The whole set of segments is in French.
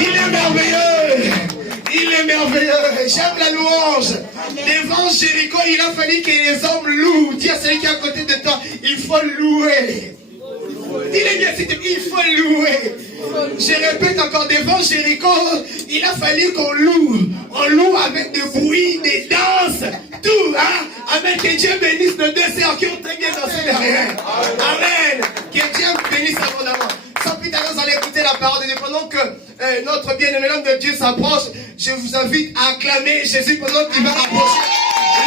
Il est merveilleux. Il est merveilleux. J'aime la louange. Devant Jéricho, il a fallu que les hommes louent. Dis à celui qui est à côté de toi, il faut louer. Dis-le bien, il faut louer. Je répète encore, devant Jéricho, il a fallu qu'on loue. On loue avec des bruits, des danses, tout. Hein? Amen. Que Dieu bénisse nos deux sœurs qui ont très bien dansé derrière. Amen. Que Dieu bénisse abondamment. Sans plus tarder, vous allez écouter la parole de Dieu. Pendant que notre bien-aimé l'homme de Dieu s'approche, je vous invite à acclamer Jésus pendant qu'il va approcher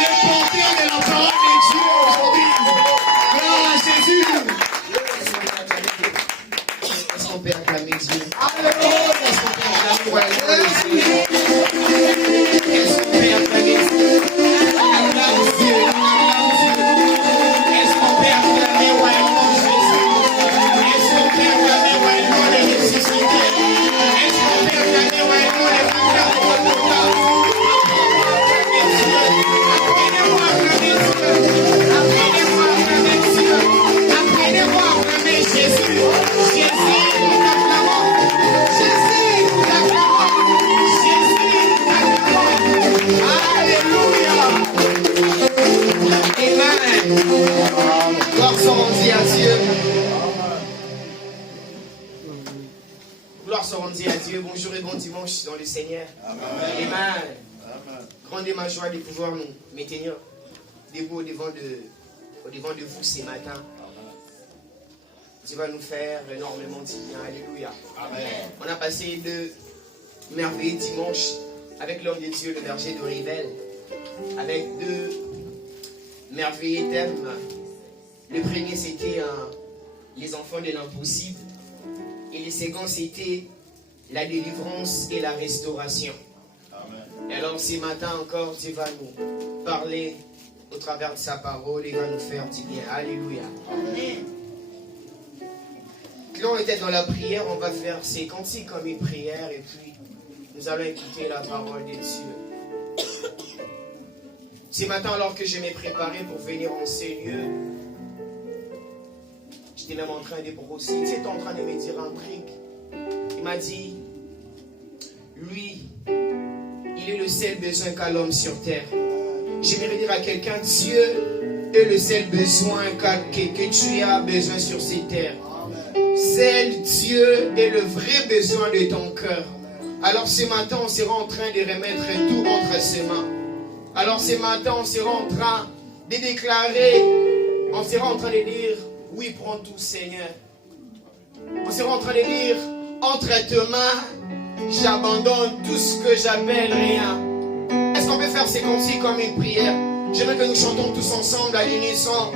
le porteur de la parole de Dieu aujourd'hui. Gloire à Jésus. Est-ce qu'on peut acclamer Dieu? Alléluia. Est-ce qu'on peut acclamer Dieu? Est-ce qu'on peut acclamer Dieu? Est-ce qu'on peut acclamer royalement Jésus? Est-ce qu'on peut acclamer royalement les ressuscités? Est-ce qu'on peut acclamer royalement les vainqueurs de votre temps? Apprenez-moi à acclamer Dieu. Apprenez-moi à acclamer Dieu. Apprenez-moi à acclamer Jésus. Jésus, nous t'acclamons. Jésus, nous t'acclamons. Jésus, nous t'acclamons. Alléluia. Amen. Gloire soit rendue à Dieu. Gloire soit rendue à Dieu. Bonjour et bon dimanche dans le Seigneur. Amen. Amen. Grande est ma joie de pouvoir nous tenir debout au devant de vous ce matin. Dieu va nous faire énormément de bien. Alléluia. Amen. On a passé 2 merveilleux dimanches avec l'homme de Dieu, le berger de Ribel, avec 2 merveilleux thèmes. Le premier, c'était les enfants de l'impossible. Et le second, c'était la délivrance et la restauration. Amen. Et alors, ce matin encore, Dieu va nous parler au travers de sa parole et va nous faire du bien. Alléluia. Amen. Quand on était dans la prière, on va faire ces cantiques comme une prière et puis nous allons écouter la parole de Dieu. Ce matin, alors que je m'ai préparé pour venir en ces lieux, j'étais même en train de brosser. Il était en train de me dire un truc. Il m'a dit, lui, il est le seul besoin qu'a l'homme sur terre. J'aimerais dire à quelqu'un, Dieu est le seul besoin que tu as besoin sur cette terre. Seul Dieu est le vrai besoin de ton cœur. Alors ce matin, on sera en train de remettre tout entre ses mains. Alors ce matin, on sera en train de déclarer, on sera en train de dire, oui, prends tout Seigneur. On sera en train de dire, entre tes mains, j'abandonne tout ce que j'appelle rien. Est-ce qu'on peut faire ces cantiques comme une prière? J'aimerais que nous chantons tous ensemble à l'unisson.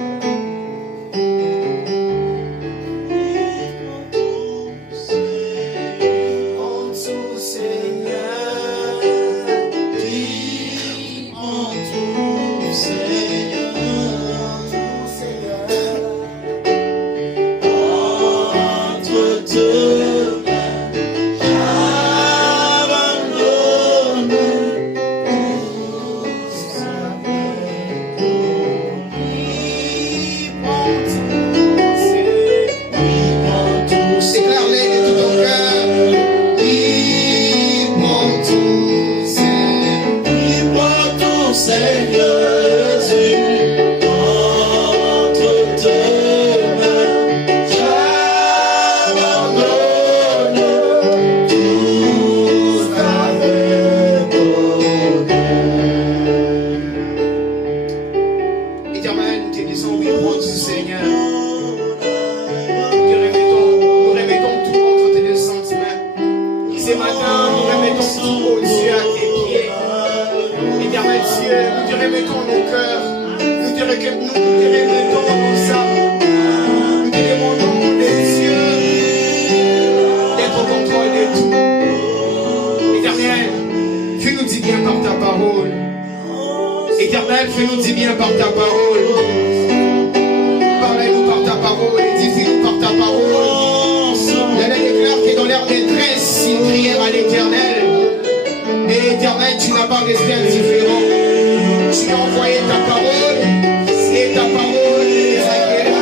Fais-nous du bien par ta parole. Parlez-nous par ta parole. Édifie-nous par ta parole. La Bible déclare que dans leur détresse, ils prièrent à l'Éternel. Et l'Éternel, tu n'as pas resté indifférent. Tu as envoyé ta parole. Et ta parole les a guéris.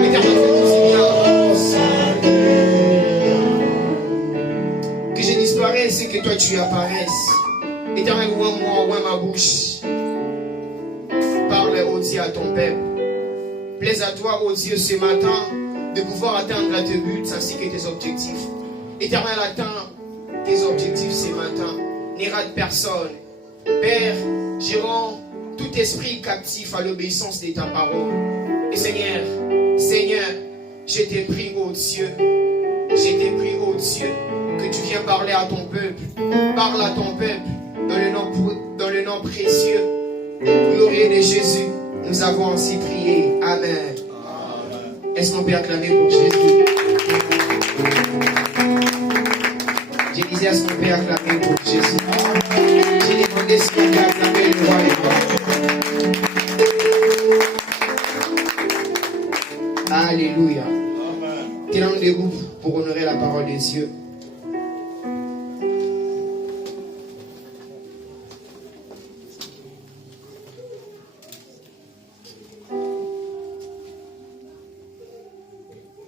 L'Éternel, fais-nous du bien. toi tu apparaisses. Éternel, ouvre moi, ouvre ma bouche. Parle, ô Dieu, à ton peuple. Plaise à toi, ô Dieu, ce matin, de pouvoir atteindre tes buts ainsi que tes objectifs. Éternel, atteins tes objectifs ce matin. N'y rate personne. Père, je rends tout esprit captif à l'obéissance de ta parole. Et Seigneur, je t'ai pris, ô Dieu, que tu viens parler à ton peuple. Parle à ton peuple dans le nom précieux, glorieux de Jésus. Nous avons ainsi prié. Amen. Est-ce qu'on peut acclamer pour Jésus? Je disais, est-ce qu'on peut acclamer pour Jésus? J'ai demandé si on peut acclamer le roi des rois. Alléluia. Tenons debout pour honorer la parole de Dieu.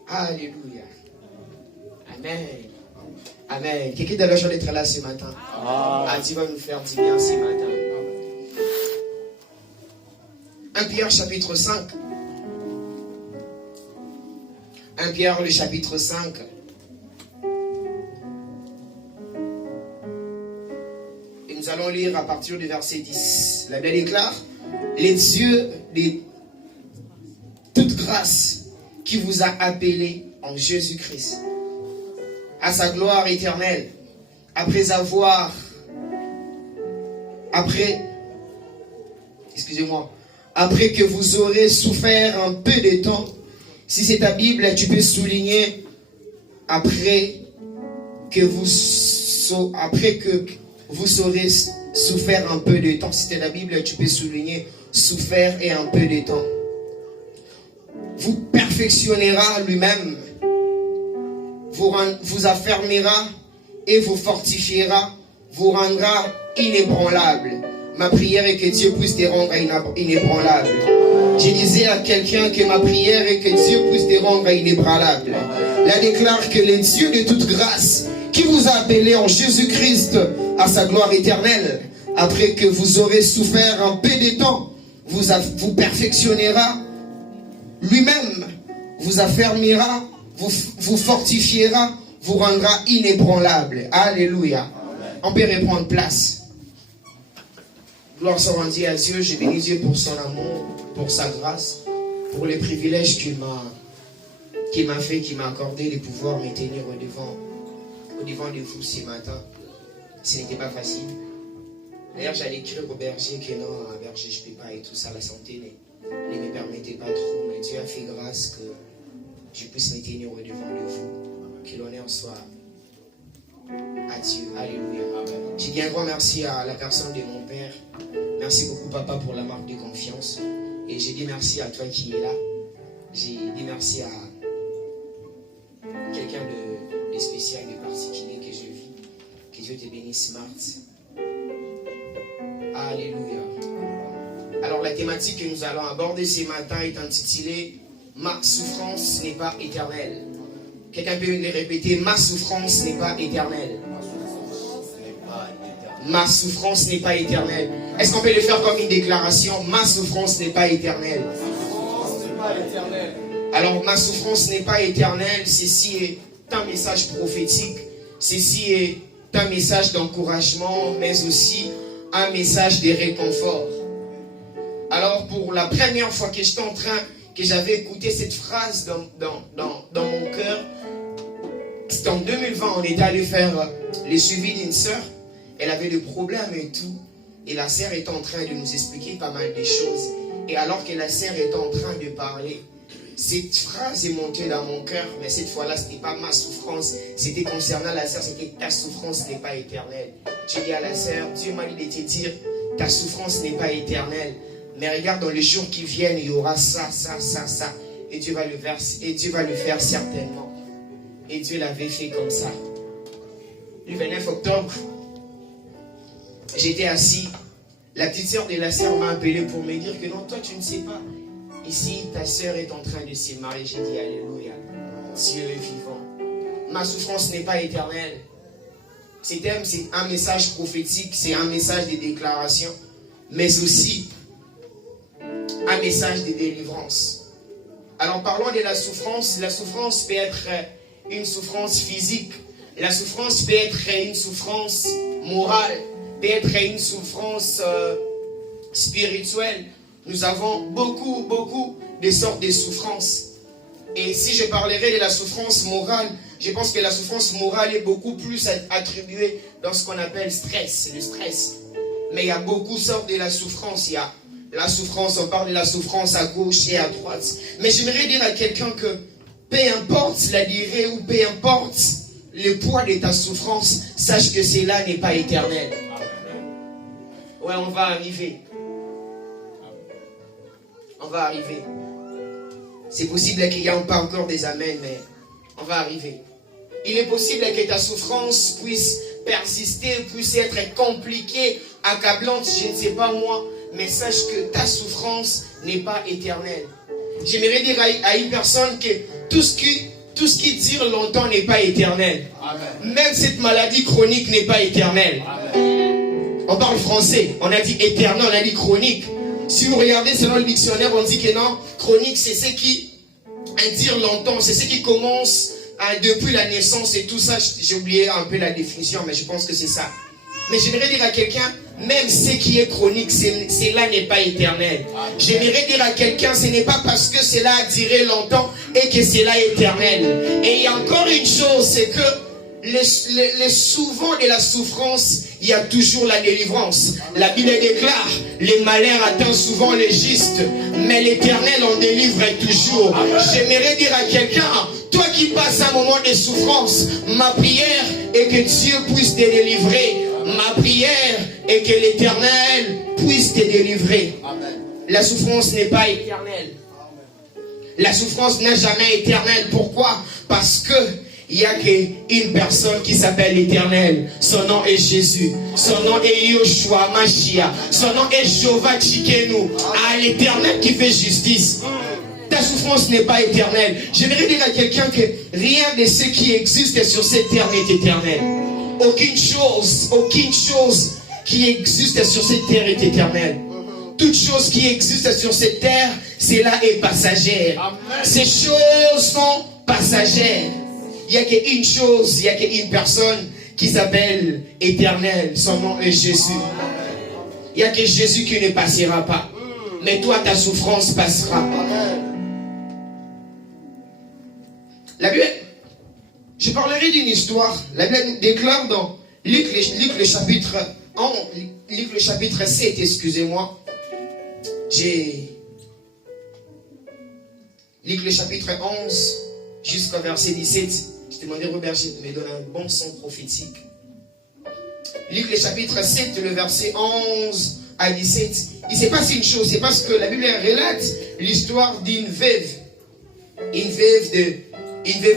Alléluia. Amen. Amen. Quelqu'un a la joie d'être là ce matin. Ah, Dieu va nous faire du bien ce matin. 1 Pierre chapitre 5. 1 Pierre le chapitre 5. Et nous allons lire à partir du verset 10. La Bible déclare: les dieux de toute grâce qui vous a appelé en Jésus-Christ à sa gloire éternelle, après que vous aurez souffert un peu de temps. Si c'est ta Bible, tu peux souligner après que vous aurez souffert un peu de temps. Si c'est la Bible, tu peux souligner souffert et un peu de temps. Vous perfectionnera lui-même, vous affermira et vous fortifiera, vous rendra inébranlable. Ma prière est que Dieu puisse te rendre inébranlable. Je disais à quelqu'un que ma prière est que Dieu puisse te rendre inébranlable. La déclare que le Dieu de toute grâce, qui vous a appelé en Jésus-Christ à sa gloire éternelle, après que vous aurez souffert un peu de temps, vous perfectionnera lui-même, vous affermira, vous fortifiera, vous rendra inébranlable. Alléluia. Amen. On peut reprendre place. Gloire soit rendue à Dieu. Je bénis Dieu pour son amour, pour sa grâce, pour les privilèges qu'il m'a fait, qu'il m'a accordé de pouvoir me tenir au devant de vous ce matin. Ce n'était pas facile. D'ailleurs, j'allais écrire au berger que non, un berger, je ne peux pas et tout ça, la santé ne me permettait pas trop. Mais Dieu a fait grâce que je puisse me tenir au devant de vous. Que l'honneur soit à Dieu. Alléluia. Je dis un grand merci à la personne de mon père. Merci beaucoup, papa, pour la marque de confiance. Et je dis merci à toi qui es là. J'ai dit merci à quelqu'un de spécial, de particulier que je vis. Que Dieu te bénisse, Marthe. Alléluia. Alors la thématique que nous allons aborder ce matin est intitulée « Ma souffrance n'est pas éternelle ». Quelqu'un peut le répéter: ma souffrance n'est pas éternelle. Ma souffrance n'est pas éternelle. Est-ce qu'on peut le faire comme une déclaration? Ma souffrance n'est pas éternelle. Alors ma souffrance n'est pas éternelle. Ceci est un message prophétique. Ceci est un message d'encouragement, mais aussi un message de réconfort. Alors pour la première fois que j'avais écouté cette phrase dans mon cœur, c'était en 2020. On était allé faire le suivi d'une sœur. Elle avait des problèmes et tout. Et la sœur était en train de nous expliquer pas mal de choses. Et alors que la sœur était en train de parler, cette phrase est montée dans mon cœur. Mais cette fois-là, ce n'était pas ma souffrance. C'était concernant la sœur. C'était ta souffrance n'est pas éternelle. J'ai dit à la sœur, Dieu m'a dit de te dire, ta souffrance n'est pas éternelle. Mais regarde, dans les jours qui viennent, il y aura ça. Et Dieu va le faire certainement. Et Dieu l'avait fait comme ça. Le 29 octobre, j'étais assis. La petite sœur de la sœur m'a appelé pour me dire que non, toi tu ne sais pas. Ici, ta sœur est en train de se marier. J'ai dit alléluia. Dieu est vivant. Ma souffrance n'est pas éternelle. Ces thèmes, c'est un message prophétique, c'est un message de déclaration, mais aussi un message de délivrance. Alors parlons de la souffrance peut être une souffrance physique, la souffrance peut être une souffrance morale, peut être une souffrance spirituelle. Nous avons beaucoup de sortes de souffrances. Et si je parlerai de la souffrance morale, je pense que la souffrance morale est beaucoup plus attribuée dans ce qu'on appelle stress, le stress. Mais il y a beaucoup de sortes de la souffrance. Il y a la souffrance, on parle de la souffrance à gauche et à droite. Mais j'aimerais dire à quelqu'un que peu importe la durée ou peu importe le poids de ta souffrance, sache que cela n'est pas éternel. Ouais, on va arriver. On va arriver. C'est possible qu'il n'y ait pas encore des amens, mais on va arriver. Il est possible que ta souffrance puisse persister, puisse être compliquée, accablante, je ne sais pas moi, mais sache que ta souffrance n'est pas éternelle. J'aimerais dire à une personne que tout ce qui dure longtemps n'est pas éternel. Amen. Même cette maladie chronique n'est pas éternelle. Amen. On parle français, on a dit éternel, on a dit chronique. Si vous regardez selon le dictionnaire, on dit que non, chronique c'est ce qui dure longtemps, c'est ce qui commence depuis la naissance et tout ça. J'ai oublié un peu la définition, mais je pense que c'est ça. Mais j'aimerais dire à quelqu'un, même ce qui est chronique, cela n'est pas éternel. J'aimerais dire à quelqu'un, ce n'est pas parce que cela a duré longtemps et que cela est éternel. Et il y a encore une chose, c'est que souvent de la souffrance, il y a toujours la délivrance. La Bible déclare, les malheurs atteignent souvent les justes, mais l'Éternel en délivre toujours. J'aimerais dire à quelqu'un, toi qui passes un moment de souffrance, ma prière est que Dieu puisse te délivrer. Ma prière est que l'Éternel puisse te délivrer. La souffrance n'est pas éternelle. La souffrance n'est jamais éternelle. Pourquoi? Parce que il n'y a qu'une personne qui s'appelle l'Éternel. Son nom est Jésus. Son nom est Yoshua Mashiach. Son nom est Jehovah Tchikenu. Ah, l'Éternel qui fait justice. Ta souffrance n'est pas éternelle. J'aimerais dire à quelqu'un que rien de ce qui existe sur cette terre n'est éternel. Aucune chose qui existe sur cette terre est éternelle. Toute chose qui existe sur cette terre, cela est passagère. Ces choses sont passagères. Il n'y a qu'une chose, il n'y a qu'une personne qui s'appelle Éternel. Son nom est Jésus. Il n'y a que Jésus qui ne passera pas. Mais toi, ta souffrance passera. La Bible, je parlerai d'une histoire. La Bible déclare dans Luc le chapitre 7, excusez-moi. Luc le chapitre 11 jusqu'au verset 17. Je demandais Robert de me donner un bon son prophétique. Luc le chapitre 7, le verset 11 à 17. Il s'est passé une chose, c'est parce que la Bible relate l'histoire d'une veuve. Une veuve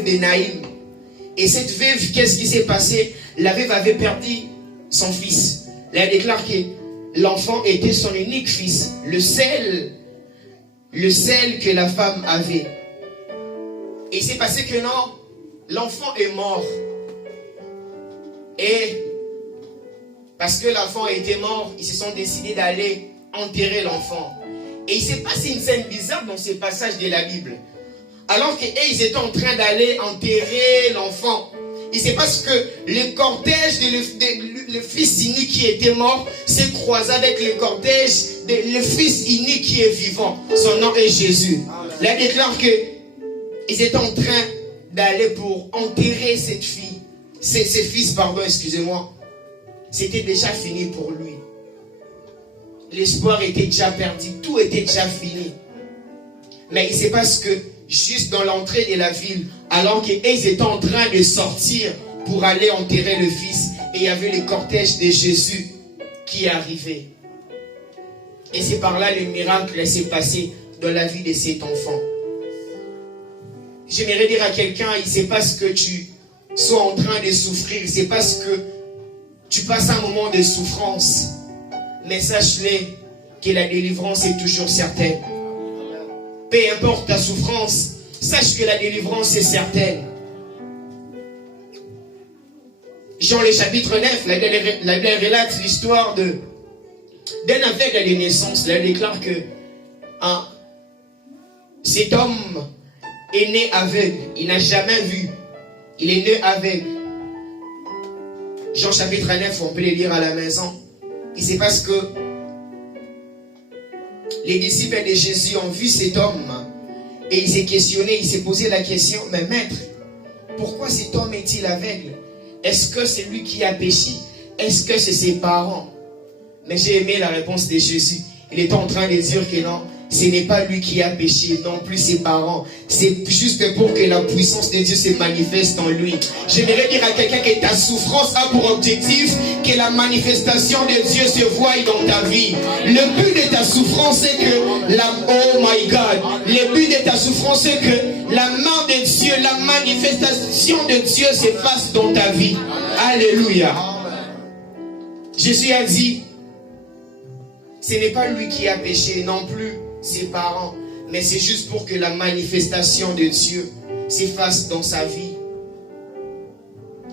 de Naïm. Et cette veuve, qu'est-ce qui s'est passé? La veuve avait perdu son fils. Elle déclare que l'enfant était son unique fils. Le seul que la femme avait. Et il s'est passé que non, l'enfant est mort. Et parce que l'enfant était mort, ils se sont décidés d'aller enterrer l'enfant. Et il s'est passé une scène bizarre dans ce passage de la Bible. Alors qu'ils étaient en train d'aller enterrer l'enfant, il se passe que le cortège de le fils unique qui était mort s'est croisé avec le cortège de le fils unique qui est vivant. Son nom est Jésus. Là, il déclare qu'ils étaient en train d'aller pour enterrer cette fille. Ce fils, pardon, excusez-moi. C'était déjà fini pour lui. L'espoir était déjà perdu. Tout était déjà fini. Mais il se passe que juste dans l'entrée de la ville, alors qu'ils étaient en train de sortir pour aller enterrer le fils, et il y avait le cortège de Jésus qui arrivait. Et c'est par là le miracle s'est passé dans la vie de cet enfant. J'aimerais dire à quelqu'un, il ne sait pas ce que tu sois en train de souffrir, c'est parce que tu passes un moment de souffrance, mais sache-le que la délivrance est toujours certaine. Peu importe ta souffrance, sache que la délivrance est certaine. Jean le chapitre 9, la Bible relate l'histoire d'un aveugle à la naissance. Elle déclare que cet homme est né aveugle. Il n'a jamais vu. Il est né aveugle. Jean chapitre 9, on peut le lire à la maison. Il se passe que les disciples de Jésus ont vu cet homme et il s'est questionné, il s'est posé la question, mais maître, pourquoi cet homme est-il aveugle? Est-ce que c'est lui qui a péché? Est-ce que c'est ses parents? Mais j'ai aimé la réponse de Jésus. Il est en train de dire que non, ce n'est pas lui qui a péché, non plus ses parents. C'est juste pour que la puissance de Dieu se manifeste en lui. J'aimerais dire à quelqu'un que ta souffrance a pour objectif que la manifestation de Dieu se voie dans ta vie. Le but de ta souffrance, c'est que oh my God, le but de ta souffrance, c'est que la main de Dieu, la manifestation de Dieu se fasse dans ta vie. Alléluia. Jésus a dit, ce n'est pas lui qui a péché, non plus ses parents, mais c'est juste pour que la manifestation de Dieu s'efface dans sa vie.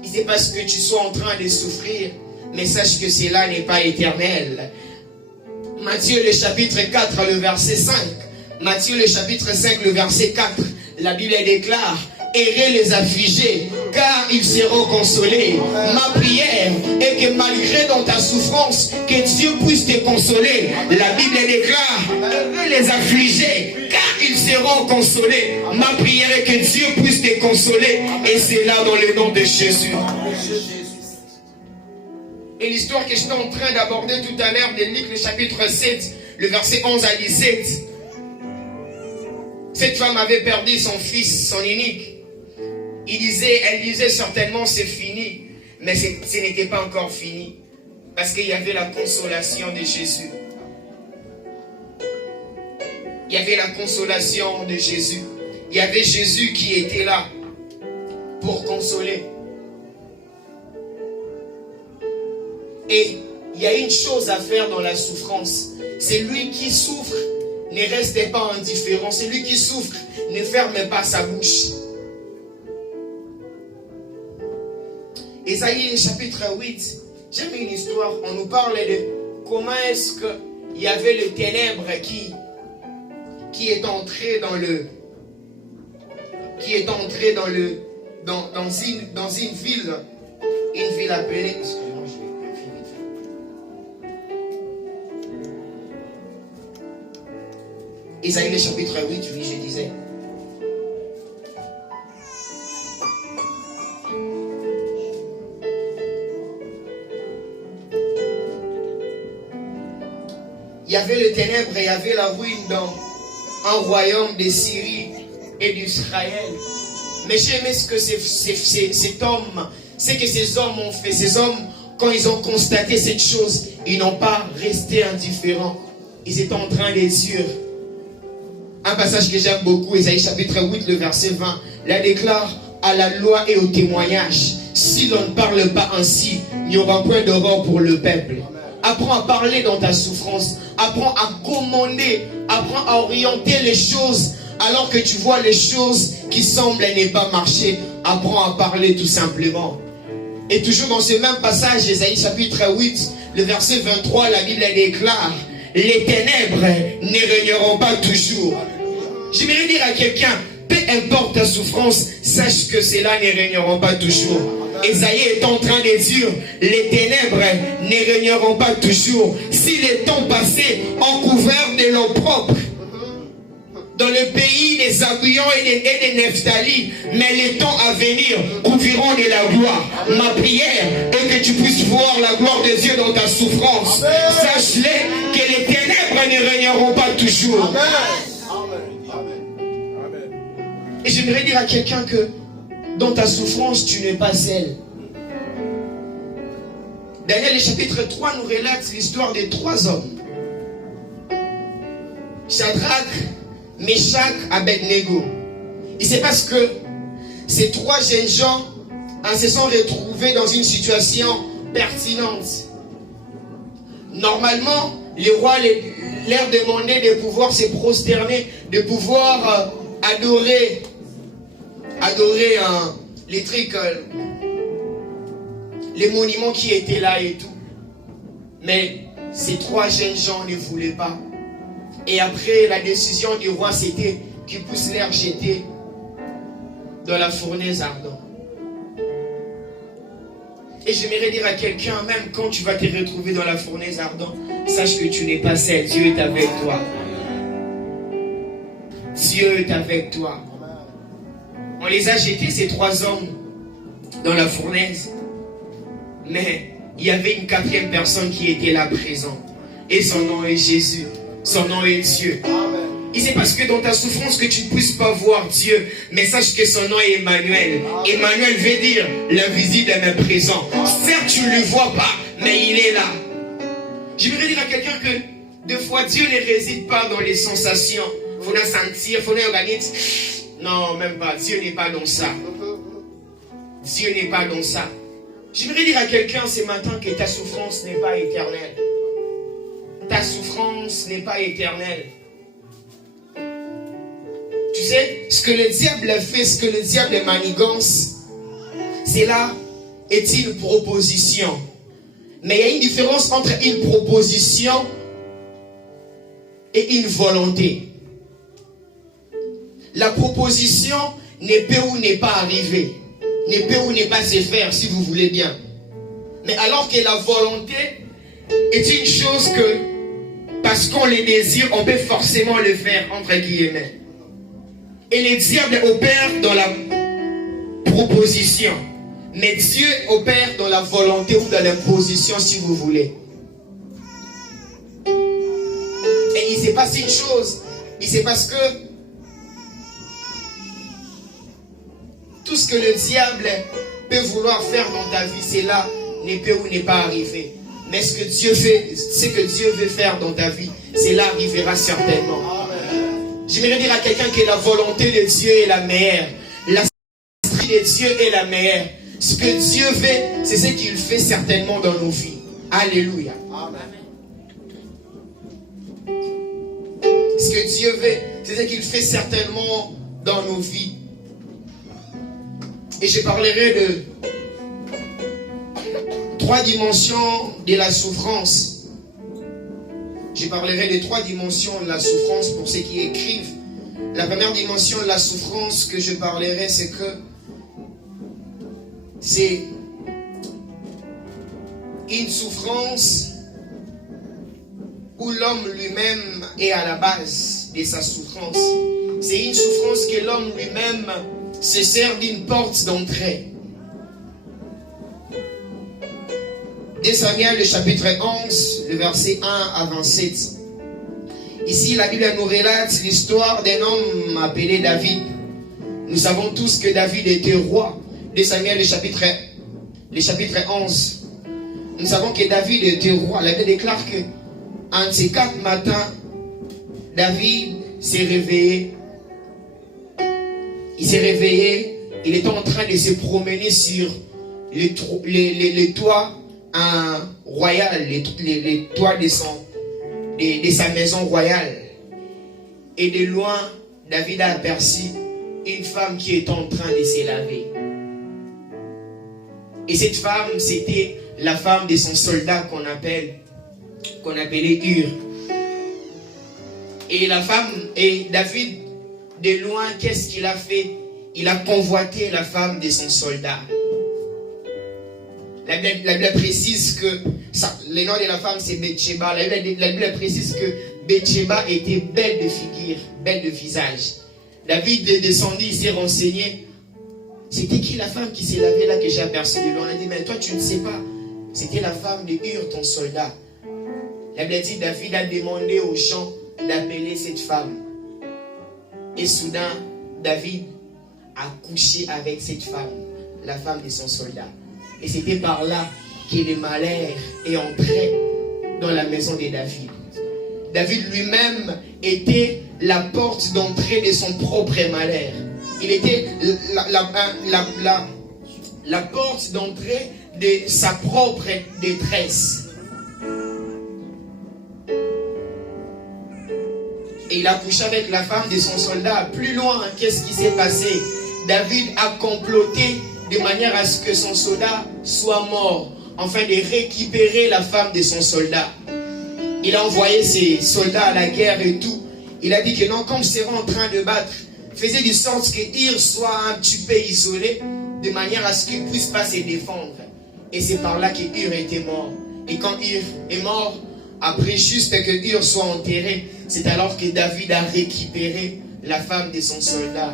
Et c'est parce que tu sois en train de souffrir, mais sache que cela n'est pas éternel. Matthieu le chapitre 4, le verset 5. Matthieu le chapitre 5, le verset 4. La Bible déclare, errez les affligés, car ils seront consolés. Ma prière est que malgré dans ta souffrance, que Dieu puisse te consoler. La Bible déclare, errez les affligés, car ils seront consolés. Ma prière est que Dieu puisse te consoler. Et c'est là dans le nom de Jésus. Et l'histoire que j'étais en train d'aborder tout à l'heure de Luc, le chapitre 7, le verset 11 à 17. Cette femme avait perdu son fils, son unique. Elle disait certainement c'est fini, mais ce n'était pas encore fini, parce qu'il y avait la consolation de Jésus. Il y avait la consolation de Jésus. Il y avait Jésus qui était là pour consoler. Et il y a une chose à faire dans la souffrance. C'est lui qui souffre, ne restez pas indifférent. Celui qui souffre, ne ferme pas sa bouche. Ésaïe chapitre 8, j'aime une histoire. On nous parle de comment est-ce qu'il y avait le ténèbre qui est entré dans une ville appelée. Excusez-moi, je vais finir. Ésaïe le chapitre 8, oui, je disais. Il y avait le ténèbre et il y avait la ruine dans un royaume de Syrie et d'Israël. Mais j'ai aimé ce que cet homme, ce que ces hommes ont fait. Ces hommes, quand ils ont constaté cette chose, ils n'ont pas resté indifférents. Ils étaient en train de dire. Un passage que j'aime beaucoup, Ésaïe chapitre 8, le verset 20. Là déclare, à la loi et au témoignage, si l'on ne parle pas ainsi, il n'y aura point d'aurore pour le peuple. Apprends à parler dans ta souffrance. Apprends à commander. Apprends à orienter les choses alors que tu vois les choses qui semblent ne pas marcher. Apprends à parler tout simplement. Et toujours dans ce même passage, Ésaïe chapitre 8, le verset 23, la Bible déclare, les ténèbres ne régneront pas toujours. J'aimerais dire à quelqu'un, peu importe ta souffrance, sache que cela ne régneront pas toujours. Ésaïe est en train de dire, les ténèbres ne régneront pas toujours. Si les temps passés ont couvert de l'eau propre dans le pays des Zabouillons et des Nephtali, mais les temps à venir couvriront de la gloire. Ma prière est que tu puisses voir la gloire de Dieu dans ta souffrance. Sache-le que les ténèbres ne régneront pas toujours. Et j'aimerais dire à quelqu'un que dans ta souffrance, tu n'es pas seul. Daniel, chapitre 3, nous relate l'histoire des 3 hommes. Shadrach, Meshach, Abednego. Il se passe que ces 3 jeunes gens se sont retrouvés dans une situation pertinente. Normalement, le roi leur demandait de pouvoir se prosterner, de pouvoir adorer les trucs, les monuments qui étaient là et tout. Mais ces 3 jeunes gens ne voulaient pas. Et après, la décision du roi, c'était qu'ils puissent les rejeter dans la fournaise ardente. Et j'aimerais dire à quelqu'un, même quand tu vas te retrouver dans la fournaise ardente, sache que tu n'es pas seul. Dieu est avec toi. Dieu est avec toi. On les a jetés, ces 3 hommes, dans la fournaise. Mais il y avait une 4e personne qui était là présente. Et son nom est Jésus. Son nom est Dieu. Et c'est parce que dans ta souffrance que tu ne puisses pas voir Dieu. Mais sache que son nom est Emmanuel. Emmanuel veut dire l'invisible est même présent. Certes, tu ne le vois pas, mais il est là. Je voudrais dire à quelqu'un que des fois, Dieu ne réside pas dans les sensations. Il faut la sentir, il faut l'organiser. Non, même pas. Dieu n'est pas dans ça. Dieu n'est pas dans ça. Je voudrais dire à quelqu'un ce matin que ta souffrance n'est pas éternelle. Ta souffrance n'est pas éternelle. Tu sais, ce que le diable fait, ce que le diable manigance, c'est là est une proposition. Mais il y a une différence entre une proposition et une volonté. La proposition ne peut ou n'est pas arriver, ne peut ou n'est pas se faire, si vous voulez bien. Mais alors que la volonté est une chose que, parce qu'on les désire, on peut forcément le faire, entre guillemets. Et le diable opère dans la proposition. Mais Dieu opère dans la volonté ou dans l'imposition, si vous voulez. Et il s'est passé une chose. Il s'est passé que tout ce que le diable peut vouloir faire dans ta vie, c'est là, ne peut ou n'est pas arrivé. Mais ce que Dieu fait, ce que Dieu veut faire dans ta vie, c'est là arrivera certainement. J'aimerais dire à quelqu'un que la volonté de Dieu est la meilleure. L'esprit de Dieu est la meilleure. Ce que Dieu fait, c'est ce qu'il fait certainement dans nos vies. Alléluia. Ce que Dieu fait, c'est ce qu'il fait certainement dans nos vies. Et je parlerai de 3 dimensions de la souffrance. Je parlerai des 3 dimensions de la souffrance pour ceux qui écrivent. La première dimension de la souffrance que je parlerai, c'est que c'est une souffrance où l'homme lui-même est à la base de sa souffrance. C'est une souffrance que l'homme lui-même se sert d'une porte d'entrée. 2 Samuel, le chapitre 11, le verset 1 à 27. Ici, la Bible nous relate l'histoire d'un homme appelé David. Nous savons tous que David était roi. 2 Samuel, le chapitre 11. Nous savons que David était roi. La Bible déclare que un de ces 4 matins, David s'est réveillé. Il s'est réveillé. Il était en train de se promener sur les toits royal, les toits de sa maison royale. Et de loin, David a aperçu une femme qui est en train de se laver. Et cette femme, c'était la femme de son soldat qu'on appelait Hur. Et la femme, et David, de loin, qu'est-ce qu'il a fait? Il a convoité la femme de son soldat. La Bible précise que le nom de la femme c'est Bathsheba. La Bible précise que Bathsheba était belle de figure, belle de visage. David est descendu, il s'est renseigné. C'était qui la femme qui s'est lavée là que j'ai aperçue de loin? On a dit, mais toi tu ne sais pas. C'était la femme de Hur, ton soldat. La Bible dit, David a demandé aux gens d'appeler cette femme. Et soudain, David a couché avec cette femme, la femme de son soldat. Et c'était par là que le malheur est entré dans la maison de David. David lui-même était la porte d'entrée de son propre malheur. Il était la porte d'entrée de sa propre détresse. Et il a couché avec la femme de son soldat. Plus loin, qu'est-ce qui s'est passé? David a comploté de manière à ce que son soldat soit mort, afin de récupérer la femme de son soldat. Il a envoyé ses soldats à la guerre et tout. Il a dit que non, comme sera en train de battre, faisait de sorte que Ir soit un petit peu isolé, de manière à ce qu'il ne puisse pas se défendre. Et c'est par là que Ir était mort. Et quand Ir est mort, après juste que Ir soit enterré, c'est alors que David a récupéré la femme de son soldat.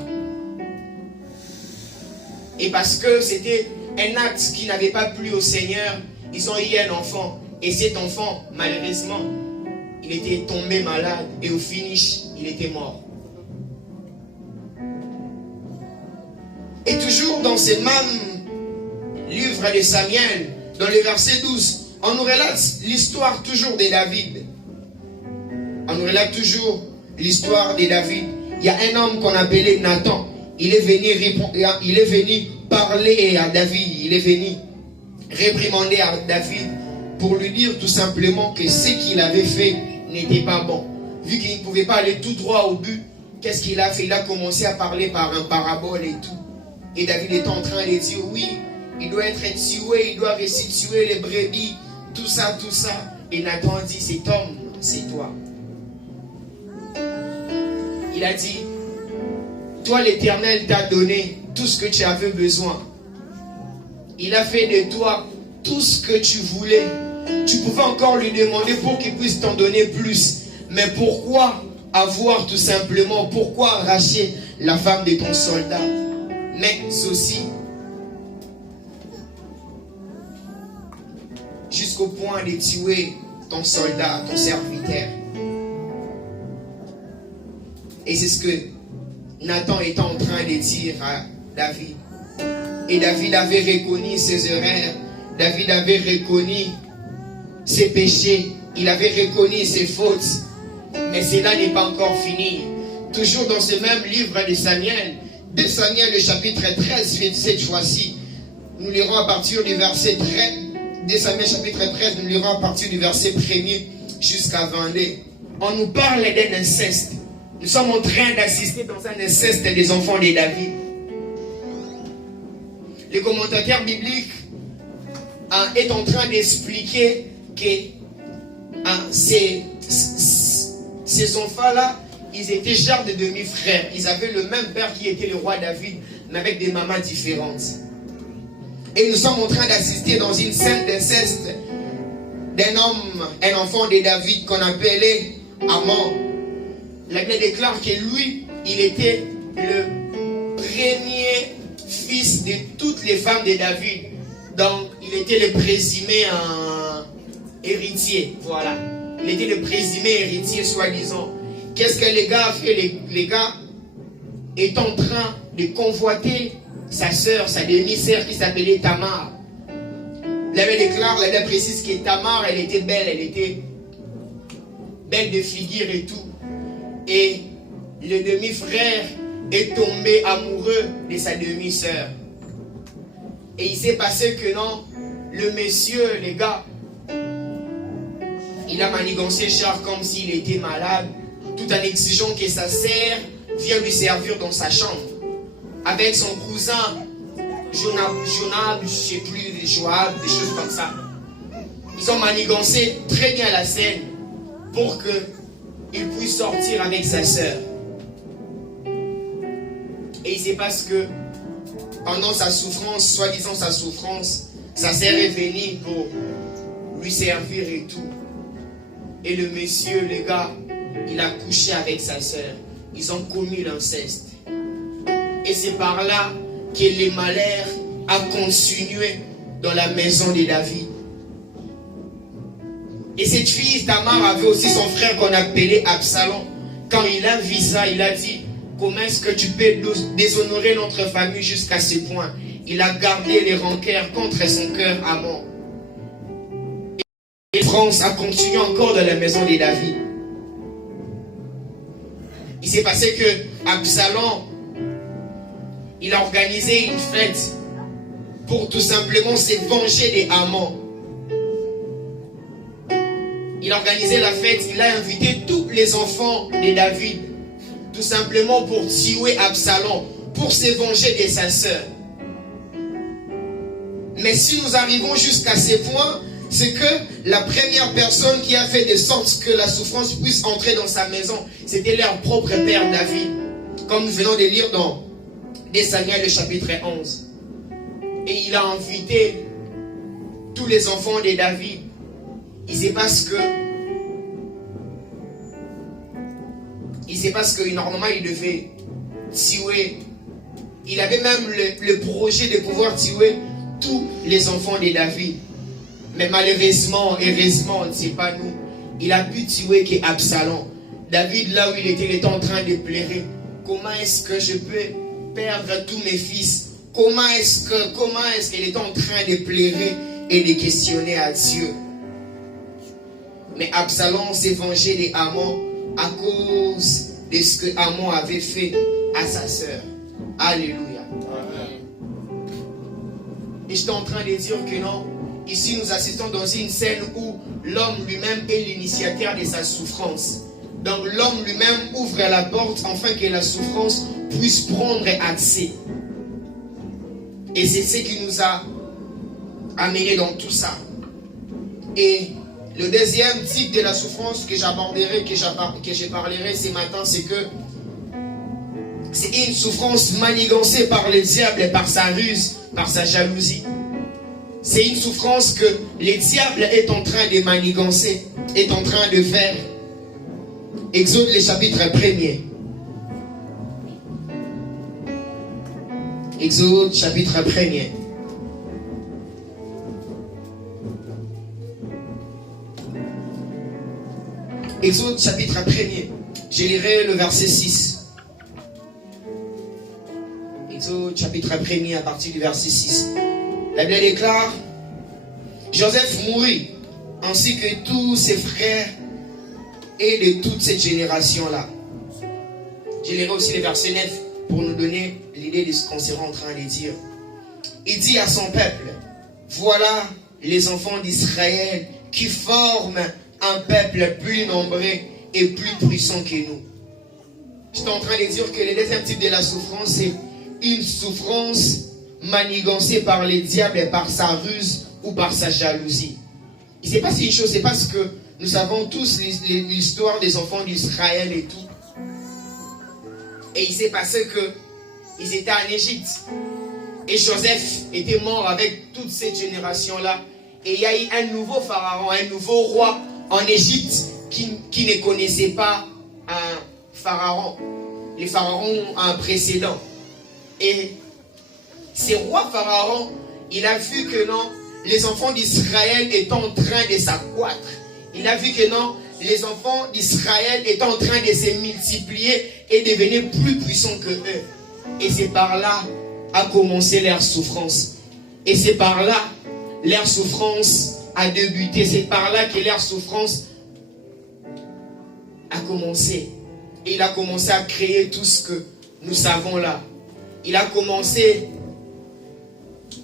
Et parce que c'était un acte qui n'avait pas plu au Seigneur, ils ont eu un enfant. Et cet enfant, malheureusement, il était tombé malade. Et au finish, il était mort. Et toujours dans ce même livre de Samuel, dans le verset 12, on nous relate l'histoire toujours de David. On nous relate toujours l'histoire de David. Il y a un homme qu'on appelait Nathan. Il est venu parler à David. Il est venu réprimander à David pour lui dire tout simplement que ce qu'il avait fait n'était pas bon. Vu qu'il ne pouvait pas aller tout droit au but, qu'est-ce qu'il a fait? Il a commencé à parler par un parabole et tout. Et David est en train de dire oui, il doit être tué, il doit restituer les brebis, tout ça, tout ça. Et Nathan dit, cet homme, c'est toi. Il a dit, toi l'Éternel t'a donné tout ce que tu avais besoin. Il a fait de toi tout ce que tu voulais. Tu pouvais encore lui demander pour qu'il puisse t'en donner plus. Mais pourquoi avoir tout simplement, pourquoi arracher la femme de ton soldat? Mais aussi, jusqu'au point de tuer ton soldat, ton serviteur. Et c'est ce que Nathan était en train de dire à David. Et David avait reconnu ses erreurs. David avait reconnu ses péchés. Il avait reconnu ses fautes. Mais cela n'est pas encore fini. Toujours dans ce même livre de Samuel, de Samuel, le chapitre 13, cette fois-ci, nous lirons à partir du verset 13. De Samuel, chapitre 13, nous lirons à partir du verset 1er jusqu'à 22. On nous parle d'un inceste. Nous sommes en train d'assister dans un inceste des enfants de David. Le commentateur biblique est en train d'expliquer que ces enfants-là, ils étaient genre de demi-frères. Ils avaient le même père qui était le roi David, mais avec des mamans différentes. Et nous sommes en train d'assister dans une scène d'inceste d'un homme, un enfant de David qu'on appelait Amon. La Bible déclare que lui, il était le premier fils de toutes les femmes de David. Donc, il était le présumé héritier. Voilà. Il était le présumé héritier, soi-disant. Qu'est-ce que les gars a fait? Les gars est en train de convoiter sa sœur, sa demi-sœur qui s'appelait Tamar. La Bible déclare, la Bible précise que Tamar, elle était belle de figure et tout. Et le demi-frère est tombé amoureux de sa demi-sœur. Et il s'est passé que non, le monsieur, les gars, il a manigancé Charles comme s'il était malade, tout en exigeant que sa sœur vienne lui servir dans sa chambre. Avec son cousin, Jonab, je ne sais plus, Joab, des choses comme ça. Ils ont manigancé très bien la scène pour qu'il puisse sortir avec sa sœur. Et il se passe que pendant sa souffrance, soi-disant sa souffrance, sa sœur est venue pour lui servir et tout. Et le monsieur, les gars, il a couché avec sa sœur. Ils ont commis l'inceste. Et c'est par là que le malheur a continué dans la maison de David. Et cette fille, Tamar, avait aussi son frère qu'on appelait Absalom. Quand il a vu ça, il a dit, comment est-ce que tu peux déshonorer notre famille jusqu'à ce point? Il a gardé les rancœurs contre son cœur amant. Et France a continué encore dans la maison de David. Il s'est passé que Absalom, il a organisé une fête pour tout simplement se venger des amants. Il a organisé la fête, il a invité tous les enfants de David, tout simplement pour tuer Absalom, pour se venger de sa sœur. Mais si nous arrivons jusqu'à ces points, c'est que la première personne qui a fait de sorte que la souffrance puisse entrer dans sa maison, c'était leur propre père David. Comme nous venons de lire dans 2 Samuel, le chapitre 11. Et il a invité tous les enfants de David. Il sait pas ce que normalement il devait tuer. Il avait même le projet de pouvoir tuer tous les enfants de David. Mais malheureusement, heureusement, c'est pas nous. Il a pu tuer qu'Absalom. David, là où il était en train de pleurer. Comment est-ce que je peux perdre tous mes fils? Comment est-ce qu'il est en train de pleurer et de questionner à Dieu? Mais Absalom s'est vengé de Amon à cause de ce que Amon avait fait à sa sœur. Alléluia. Et je suis en train de dire que non. Ici, nous assistons dans une scène où l'homme lui-même est l'initiateur de sa souffrance. Donc, l'homme lui-même ouvre la porte afin que la souffrance puisse prendre accès. Et c'est ce qui nous a amené dans tout ça. Et le deuxième type de la souffrance que j'aborderai, que je parlerai ce matin, c'est que c'est une souffrance manigancée par le diable, par sa ruse, par sa jalousie. C'est une souffrance que le diable est en train de manigancer, est en train de faire. Exode le chapitre 1er. Exode chapitre 1er. Exode chapitre 1er. Je lirai le verset 6. Exode chapitre 1er à partir du verset 6. La Bible déclare: Joseph mourut, ainsi que tous ses frères et de toute cette génération-là. Je lirai aussi le verset 9 pour nous donner l'idée de ce qu'on sera en train de dire. Il dit à son peuple: voilà les enfants d'Israël qui forment un peuple plus nombreux et plus puissant que nous. Je suis en train de dire que le deuxième type de la souffrance, c'est une souffrance manigancée par le diable et par sa ruse ou par sa jalousie. Il s'est passé une chose, c'est parce que nous savons tous l'histoire des enfants d'Israël et tout. Et il s'est passé que ils étaient en Égypte. Et Joseph était mort avec toute cette génération-là. Et il y a eu un nouveau pharaon, un nouveau roi en Égypte qui ne connaissait pas un pharaon. Les pharaons un précédent. Et ce roi pharaon, il a vu que non, les enfants d'Israël étaient en train de s'accroître. Il a vu que non, les enfants d'Israël étaient en train de se multiplier et devenir plus puissants que eux. Et c'est par là a commencé leur souffrance. Et c'est par là leur souffrance a débuté. C'est par là que leur souffrance a commencé. Et il a commencé à créer tout ce que nous savons là. Il a commencé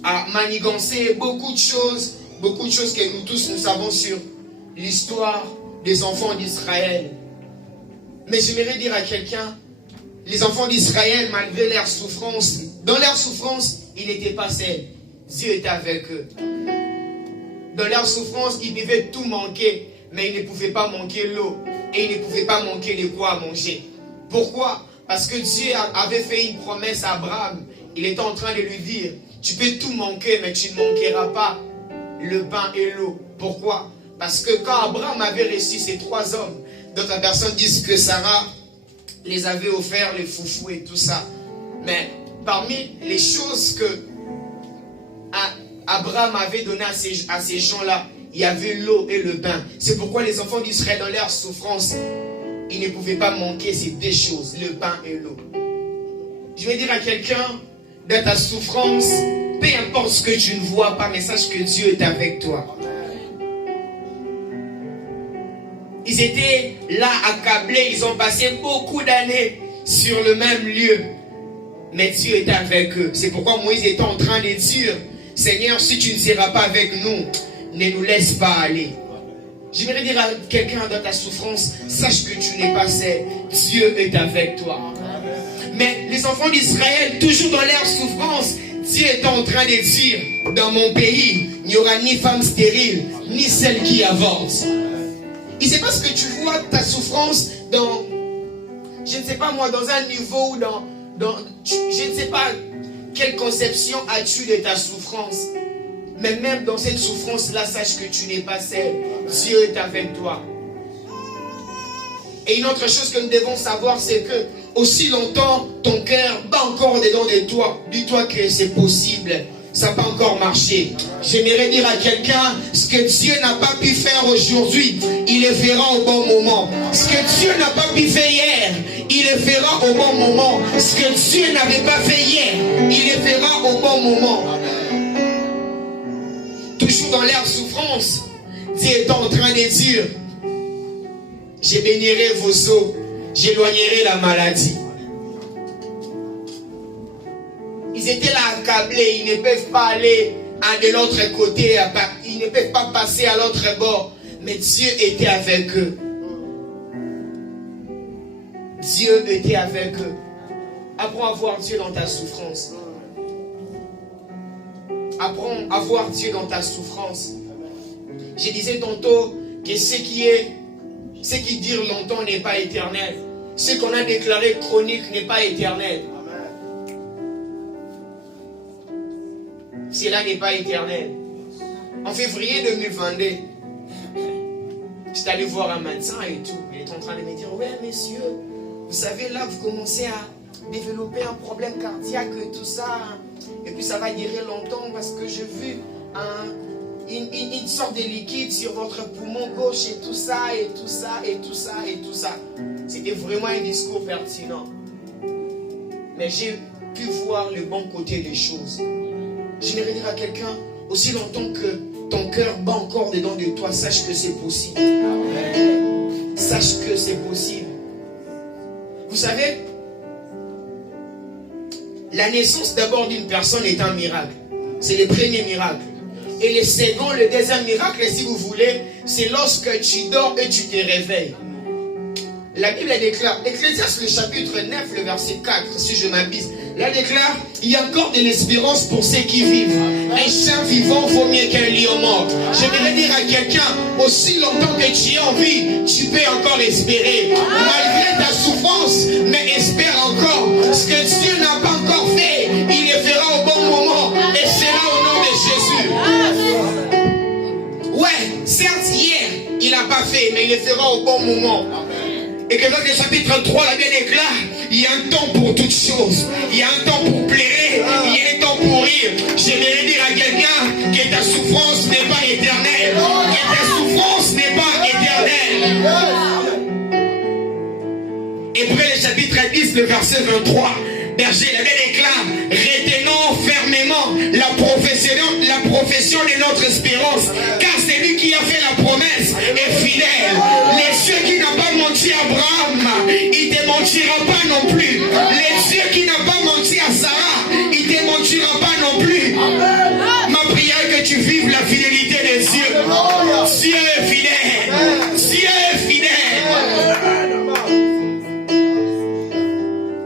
à manigancer beaucoup de choses que nous tous nous savons sur l'histoire des enfants d'Israël. Mais j'aimerais dire à quelqu'un, les enfants d'Israël, malgré leur souffrance, dans leur souffrance, ils n'étaient pas seuls. Dieu était avec eux. Dans leur souffrance, ils devaient tout manquer, mais ils ne pouvaient pas manquer l'eau et ils ne pouvaient pas manquer de quoi manger. Pourquoi? Parce que Dieu avait fait une promesse à Abraham. Il était en train de lui dire: tu peux tout manquer, mais tu ne manqueras pas le pain et l'eau. Pourquoi? Parce que quand Abraham avait reçu ces trois hommes, d'autres personnes disent que Sarah les avait offert les foufous et tout ça. Mais parmi les choses que Abraham avait donné à ces gens-là, il y avait l'eau et le pain. C'est pourquoi les enfants d'Israël, dans leur souffrance, ils ne pouvaient pas manquer ces deux choses, le pain et l'eau. Je vais dire à quelqu'un, dans ta souffrance, peu importe ce que tu ne vois pas, mais sache que Dieu est avec toi. Ils étaient là accablés, ils ont passé beaucoup d'années sur le même lieu. Mais Dieu est avec eux. C'est pourquoi Moïse était en train de dire: Seigneur, si tu ne seras pas avec nous, ne nous laisse pas aller. J'aimerais dire à quelqu'un dans ta souffrance, sache que tu n'es pas seul. Dieu est avec toi. Mais les enfants d'Israël, toujours dans leur souffrance, Dieu est en train de dire, dans mon pays, il n'y aura ni femme stérile, ni celle qui avance. Et c'est parce que tu vois ta souffrance dans, je ne sais pas moi, dans un niveau ou je ne sais pas quelle conception as-tu de ta souffrance. Mais même dans cette souffrance-là, sache que tu n'es pas seul. Dieu est avec toi. Et une autre chose que nous devons savoir, c'est que aussi longtemps, ton cœur bat encore dedans de toi. Dis-toi que c'est possible. Ça n'a pas encore marché. J'aimerais dire à quelqu'un, ce que Dieu n'a pas pu faire aujourd'hui, il le fera au bon moment. Ce que Dieu n'a pas pu faire hier, il le fera au bon moment. Ce que Dieu n'avait pas fait hier, il le fera au bon moment. Toujours dans l'air souffrance, Dieu est en train de dire, je bénirai vos os, j'éloignerai la maladie. Ils étaient là accablés, ils ne peuvent pas aller de l'autre côté, ils ne peuvent pas passer à l'autre bord. Mais Dieu était avec eux. Dieu était avec eux. Apprends à voir Dieu dans ta souffrance. Apprends à voir Dieu dans ta souffrance. Je disais tantôt que ce qui dure longtemps n'est pas éternel. Ce qu'on a déclaré chronique n'est pas éternel. Cela n'est pas éternel. En février 2022, j'étais allé voir un médecin et tout. Il est en train de me dire, ouais messieurs, vous savez là vous commencez à développer un problème cardiaque et tout ça. Et puis ça va durer longtemps parce que j'ai vu une sorte de liquide sur votre poumon gauche et tout ça, et tout ça, et tout ça, et tout ça. C'était vraiment un discours pertinent. Mais j'ai pu voir le bon côté des choses. J'aimerais dire à quelqu'un, aussi longtemps que ton cœur bat encore dedans de toi, sache que c'est possible. Sache que c'est possible. Vous savez, la naissance d'abord d'une personne est un miracle. C'est le premier miracle. Et le second, le deuxième miracle, si vous voulez, c'est lorsque tu dors et tu te réveilles. La Bible déclare, Ecclésiaste le chapitre 9, le verset 4, si je m'abuse, la déclare, il y a encore de l'espérance pour ceux qui vivent. Un chien vivant vaut mieux qu'un lion mort. J'aimerais dire à quelqu'un, aussi longtemps que tu es en vie, tu peux encore espérer. Malgré ta souffrance, mais espère encore. Ce que Dieu n'a pas encore fait, il le fera au bon moment. Et c'est là au nom de Jésus. Ouais, certes hier, il n'a pas fait, mais il le fera au bon moment. Et que dans le chapitre 3, la Bible déclare, il y a un temps pour toutes choses. Il y a un temps pour plairer, il y a un temps pour rire. J'aimerais dire à quelqu'un que ta souffrance n'est pas éternelle. Que ta souffrance n'est pas éternelle. Hébreux le chapitre 10, le verset 23. Berger, la Bible déclare, retenons fermement la profession de notre espérance, car c'est lui qui a fait la promesse est fidèle. Les Dieu qui n'a pas menti à Abraham, il ne te mentira pas non plus. Les Dieu qui n'a pas menti à Sarah, il ne te mentira pas non plus. Ma prière est que tu vives la fidélité de Dieu. Dieu est fidèle. Dieu est fidèle.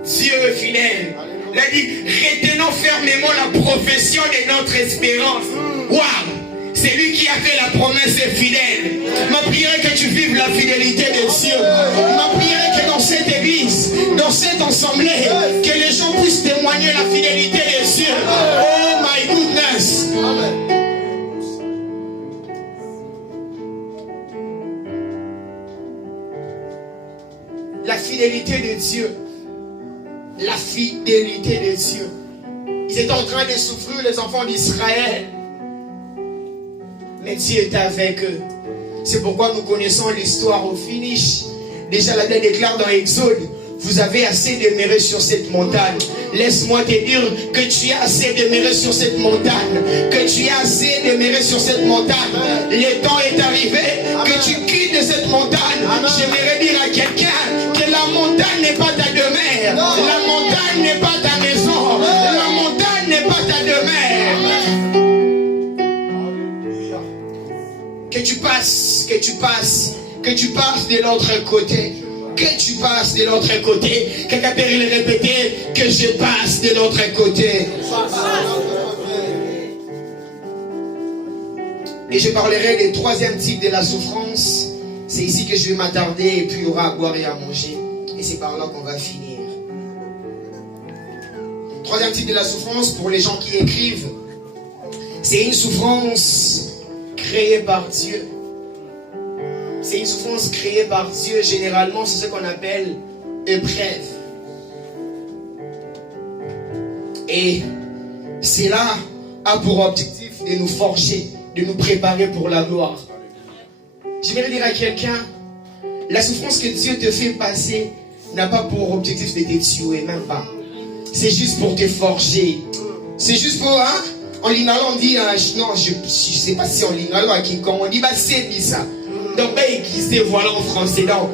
Dieu est fidèle. Il a dit, retenons fermement la profession de notre espérance. Waouh! C'est lui qui a fait la promesse est fidèle. Ma prière est que tu vives la fidélité de Dieu. Ma prière est que dans cette église, dans cette assemblée, que les gens puissent témoigner la fidélité de Dieu. Oh my goodness! La fidélité de Dieu. La fidélité de Dieu. Ils étaient en train de souffrir, les enfants d'Israël. Mais Dieu est avec eux. C'est pourquoi nous connaissons l'histoire au finish. Déjà la Bible déclare dans Exode, vous avez assez demeuré sur cette montagne. Laisse-moi te dire que tu as assez demeuré sur cette montagne. Que tu as assez demeuré sur cette montagne. Le temps est arrivé que tu quittes de cette montagne. J'aimerais dire à quelqu'un que la montagne n'est pas ta demeure. La montagne n'est pas ta maison. La montagne n'est pas ta demeure. Que tu passes de l'autre côté. Que tu passes de l'autre côté. Quelqu'un peut le répéter, que je passe de l'autre côté. Et je parlerai des troisième type de la souffrance. C'est ici que je vais m'attarder et puis il y aura à boire et à manger. Et c'est par là qu'on va finir. Troisième type de la souffrance pour les gens qui écrivent. C'est une souffrance créée par Dieu. C'est une souffrance créée par Dieu. Généralement, c'est ce qu'on appelle épreuve. Et cela a pour objectif de nous forger, de nous préparer pour la gloire. Je vais dire à quelqu'un, la souffrance que Dieu te fait passer n'a pas pour objectif de te tuer, même pas. C'est juste pour te forger. C'est juste pour, hein? En lingala, on dit, non, je ne sais pas si en lingala, quand on dit, bah, c'est ça. Donc, bah, aiguisé, voilà en français. Donc,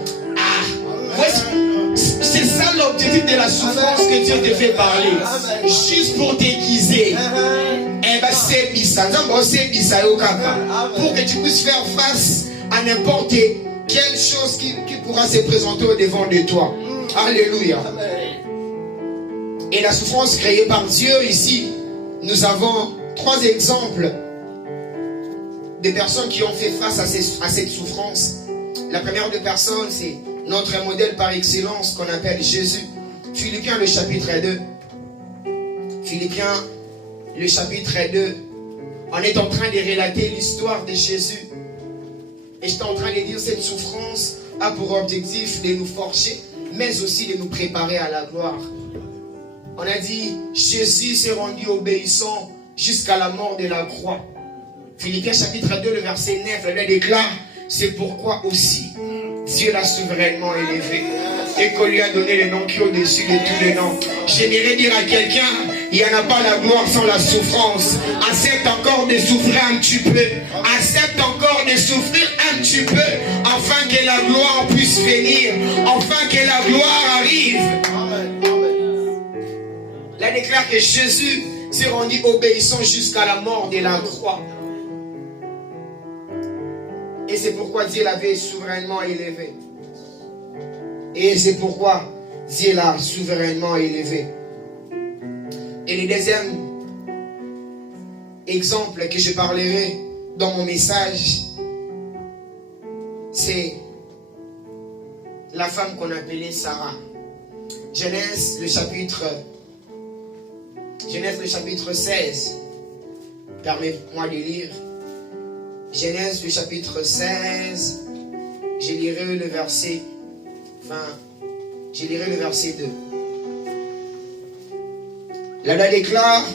c'est ça l'objectif de la souffrance que Dieu te fait parler. Juste pour t'aiguiser. Eh ben, c'est ça. Pour que tu puisses faire face à n'importe quelle chose qui pourra se présenter au devant de toi. Alléluia. Et la souffrance créée par Dieu, ici, nous avons 3 exemples de personnes qui ont fait face à cette souffrance. La première de personnes, c'est notre modèle par excellence qu'on appelle Jésus. Philippiens le chapitre 2. Philippiens le chapitre 2. On est en train de relater l'histoire de Jésus. Et j'étais en train de dire cette souffrance a pour objectif de nous forger, mais aussi de nous préparer à la gloire. On a dit, Jésus s'est rendu obéissant jusqu'à la mort de la croix. Philippiens chapitre 2, le verset 9, elle déclare, c'est pourquoi aussi Dieu l'a souverainement élevé et qu'on lui a donné le nom qui est au-dessus de tous les noms. J'aimerais dire à quelqu'un, il n'y en a pas la gloire sans la souffrance. Accepte encore de souffrir un petit peu. Accepte encore de souffrir un petit peu afin que la gloire puisse venir, afin que la gloire arrive. Là, déclare que Jésus s'est rendu obéissant jusqu'à la mort de la croix. Et c'est pourquoi Dieu l'avait souverainement élevé. Et c'est pourquoi Dieu l'a souverainement élevé. Et le deuxième exemple que je parlerai dans mon message, c'est la femme qu'on appelait Sarah. Genèse le chapitre 16. Permets-moi de lire. Genèse le chapitre 16. Je lirai le verset 20. Je lirai le verset 2. Là, elle déclare,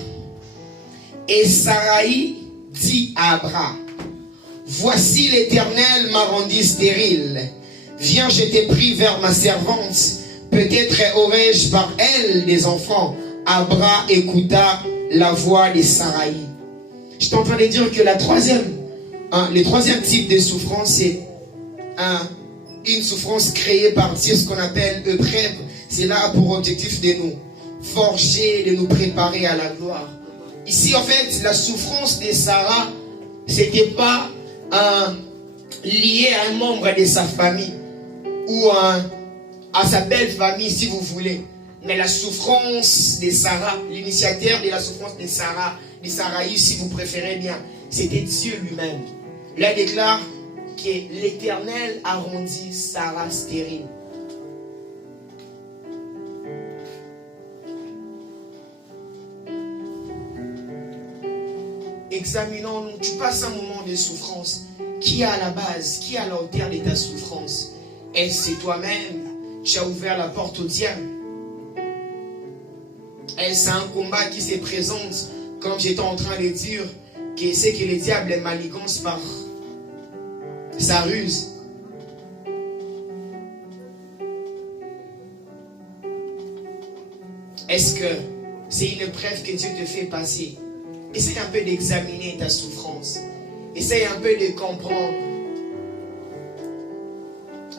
et Saraï dit à Abraham, voici l'Éternel m'a rendu stérile. Viens, je t'ai pris vers ma servante. Peut-être aurais-je par elle des enfants. Abraham écouta la voix de Saraï. Je suis en train de dire que le troisième type de souffrance, c'est une souffrance créée par Dieu, ce qu'on appelle épreuve. C'est là pour objectif de nous forger, de nous préparer à la gloire. Ici, en fait, la souffrance de Sarah, c'était pas lié à un membre de sa famille ou à sa belle famille, si vous voulez. Mais la souffrance de Sarah, l'initiateur de la souffrance de Saraï, si vous préférez bien, c'était Dieu lui-même. Là, il déclare que l'Éternel a rendu Sarah stérile. Examinons-nous. Tu passes un moment de souffrance. Qui est à la base? Qui est à l'auteur de ta souffrance? Est-ce c'est toi-même? Tu as ouvert la porte au diable? Est-ce un combat qui se présente, comme j'étais en train de dire, que c'est que le diable est manigance par sa ruse? Est-ce que c'est une épreuve que Dieu te fait passer? Essaye un peu d'examiner ta souffrance. Essaye un peu de comprendre.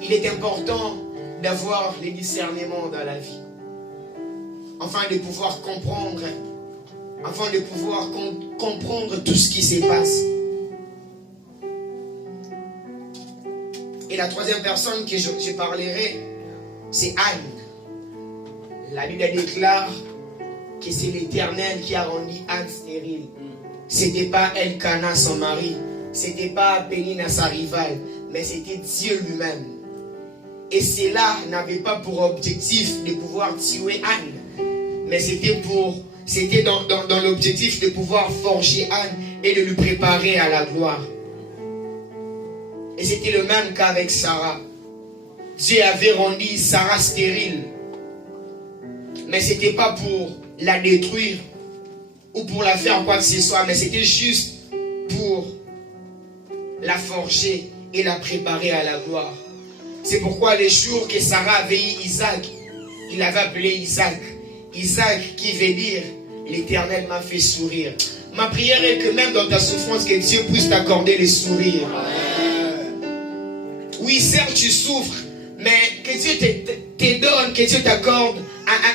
Il est important d'avoir les discernements dans la vie. Afin de pouvoir comprendre. Afin de pouvoir comprendre tout ce qui se passe. Et la troisième personne que je parlerai, c'est Anne. La Bible déclare que c'est l'Éternel qui a rendu Anne stérile. C'était pas Elkana son mari, c'était pas Pénina sa rivale, mais c'était Dieu lui-même. Et cela n'avait pas pour objectif de pouvoir tuer Anne, mais c'était dans l'objectif de pouvoir forger Anne et de lui préparer à la gloire. Et c'était le même cas avec Sarah. Dieu avait rendu Sarah stérile, mais c'était pas pour la détruire ou pour la faire quoi que ce soit, mais c'était juste pour la forger et la préparer à la gloire. C'est pourquoi les jours que Sarah avait eu Isaac, il avait appelé Isaac. Isaac qui veut dire l'Éternel m'a fait sourire. Ma prière est que même dans ta souffrance, que Dieu puisse t'accorder les sourires. Oui, certes tu souffres, mais que Dieu te donne, que Dieu t'accorde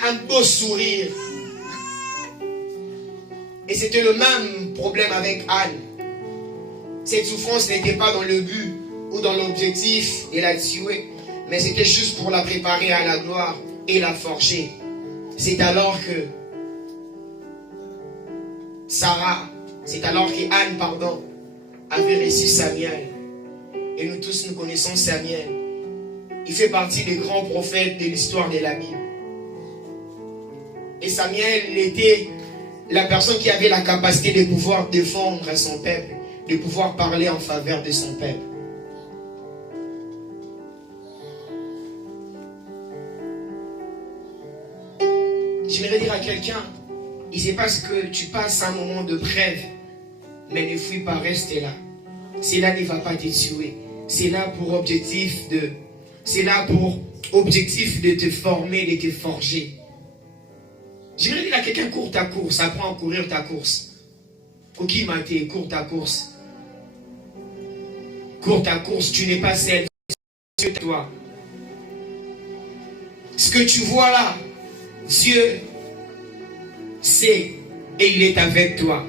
un beau sourire. Et c'était le même problème avec Anne. Cette souffrance n'était pas dans le but ou dans l'objectif de la tuer, mais c'était juste pour la préparer à la gloire et la forger. C'est alors que Anne, avait reçu Samuel. Et nous tous, nous connaissons Samuel. Il fait partie des grands prophètes de l'histoire de la Bible. Et Samuel, il était la personne qui avait la capacité de pouvoir défendre son peuple, de pouvoir parler en faveur de son peuple. J'aimerais dire à quelqu'un, il ne sait pas ce que tu passes un moment de trêve, mais ne fuis pas, reste là. Cela ne va pas te tuer. C'est là pour objectif de te former, de te forger. J'aimerais dire à quelqu'un, cours ta course, apprends à courir ta course. Koki Maté, cours ta course. Cours ta course, tu n'es pas seul, c'est toi. Ce que tu vois là, Dieu sait et il est avec toi.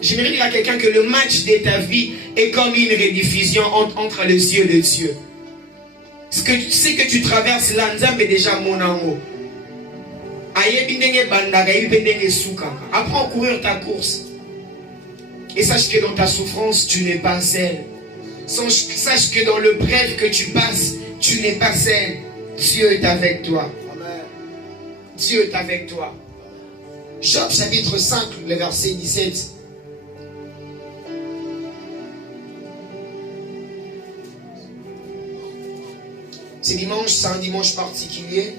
J'aimerais dire à quelqu'un que le match de ta vie est comme une rediffusion entre les yeux de Dieu. Ce que tu traverses là, Nzambe déjà mon amour. Apprends à courir ta course. Et sache que dans ta souffrance, tu n'es pas seul. Sache que dans le bref que tu passes, tu n'es pas seul. Dieu est avec toi. Dieu est avec toi. Job chapitre 5, le verset 17. Ce dimanche, c'est un dimanche particulier.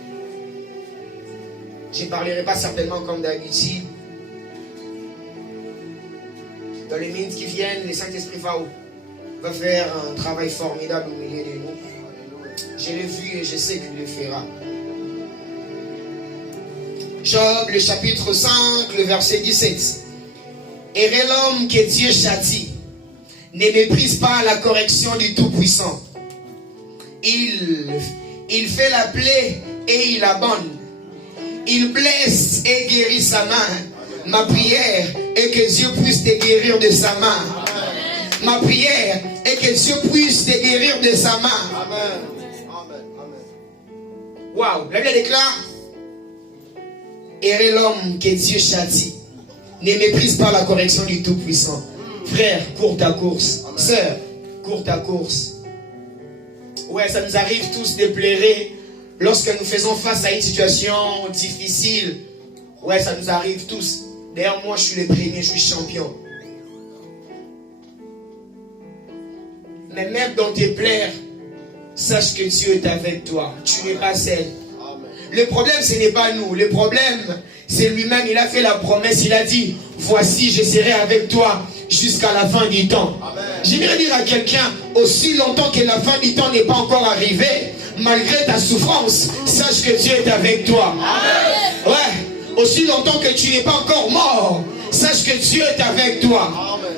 Je ne parlerai pas certainement comme d'habitude. Dans les minutes qui viennent, le Saint-Esprit va faire un travail formidable au milieu de nous. Je l'ai vu et je sais qu'il le fera. Job, le chapitre 5, le verset 17. Et l'homme que Dieu châtie ne méprise pas la correction du Tout-Puissant. Il fait la plaie et il abonne. Il blesse et guérit sa main. Ma prière est que Dieu puisse te guérir de sa main. Ma prière est que Dieu puisse te guérir de sa main. Waouh, la Bible déclare: et l'homme que Dieu châtie ne méprise pas la correction du Tout-Puissant. Frère, cours ta course. Sœur, cours ta course. Ouais, ça nous arrive tous de pleurer lorsque nous faisons face à une situation difficile. Ouais, ça nous arrive tous. D'ailleurs, moi, je suis le premier, je suis champion. Mais même dans tes pleurs, sache que Dieu est avec toi. Tu n'es pas seul. Le problème, ce n'est pas nous. Le problème, c'est lui-même. Il a fait la promesse. Il a dit: voici, je serai avec toi jusqu'à la fin du temps. J'aimerais dire à quelqu'un, aussi longtemps que la fin du temps n'est pas encore arrivée, malgré ta souffrance, sache que Dieu est avec toi. Amen. Ouais, aussi longtemps que tu n'es pas encore mort, sache que Dieu est avec toi. Amen.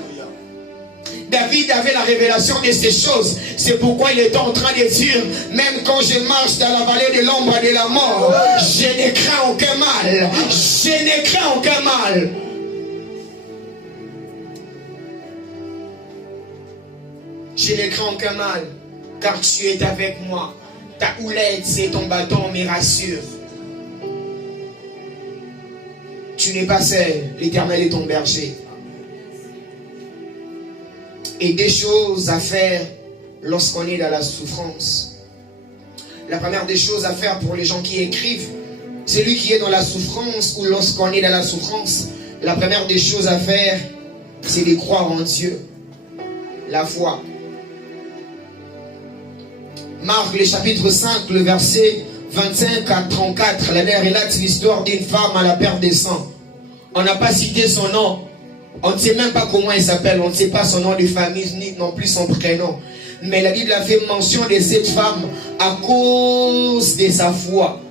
David avait la révélation de ces choses. C'est pourquoi il était en train de dire: même quand je marche dans la vallée de l'ombre de la mort, je ne crains aucun mal. Je ne crains aucun mal. Je ne crains aucun mal, car tu es avec moi. Ta houlette, c'est ton bâton, me rassure. Tu n'es pas seul, l'Éternel est ton berger. et des choses à faire lorsqu'on est dans la souffrance. La première des choses à faire pour les gens qui écrivent, celui qui est dans la souffrance ou lorsqu'on est dans la souffrance, la première des choses à faire, c'est de croire en Dieu. La foi. Marc, le chapitre 5, le verset 25 à 34, la mère relate l'histoire d'une femme à la perte de sang. On n'a pas cité son nom. On ne sait même pas comment elle s'appelle. On ne sait pas son nom de famille, ni non plus son prénom. Mais la Bible a fait mention de cette femme à cause de sa foi.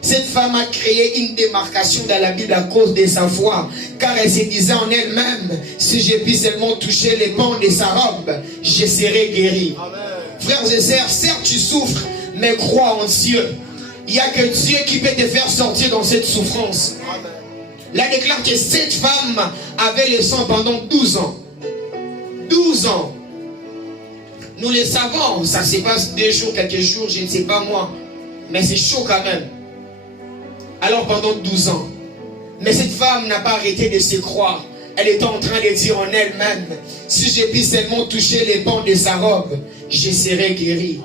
Cette femme a créé une démarcation dans la Bible à cause de sa foi. Car elle se disait en elle-même, si je puis seulement toucher les pans de sa robe, je serai guéri. Amen. Frères et sœurs, certes tu souffres, mais crois en Dieu. Il n'y a que Dieu qui peut te faire sortir dans cette souffrance. Amen. Là déclare que cette femme avait le sang pendant 12 ans. 12 ans. Nous le savons, ça se passe 2 jours, quelques jours, je ne sais pas moi. Mais c'est chaud quand même. Alors pendant 12 ans. Mais cette femme n'a pas arrêté de se croire. Elle était en train de dire en elle-même, si je puis seulement toucher les pans de sa robe, je serai guéri.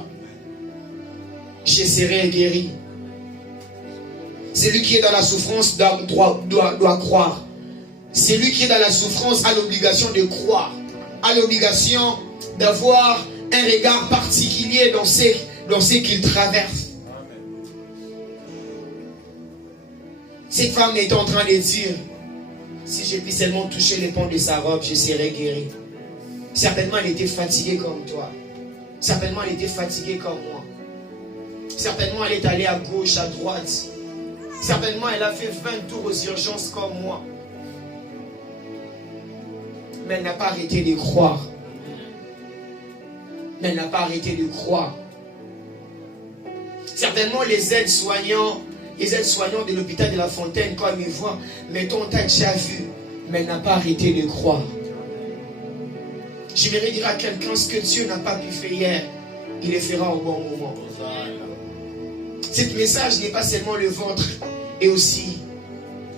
Je serai guéri. Celui qui est dans la souffrance doit croire. Celui qui est dans la souffrance a l'obligation de croire. A l'obligation d'avoir un regard particulier dans ce qu'il traverse. Cette femme est en train de dire, si je puis seulement toucher les pans de sa robe, je serai guéri. Certainement elle était fatiguée comme toi. Certainement elle était fatiguée comme moi. Certainement elle est allée à gauche, à droite. Certainement elle a fait 20 tours aux urgences comme moi. Mais elle n'a pas arrêté de croire. Mais elle n'a pas arrêté de croire. Certainement les aides-soignants de l'hôpital de la Fontaine, quand ils me voient, mais toi on t'a déjà vu, mais elle n'a pas arrêté de croire. J'aimerais dire à quelqu'un, ce que Dieu n'a pas pu faire hier, il le fera au bon moment. Ce message n'est pas seulement le vôtre, et aussi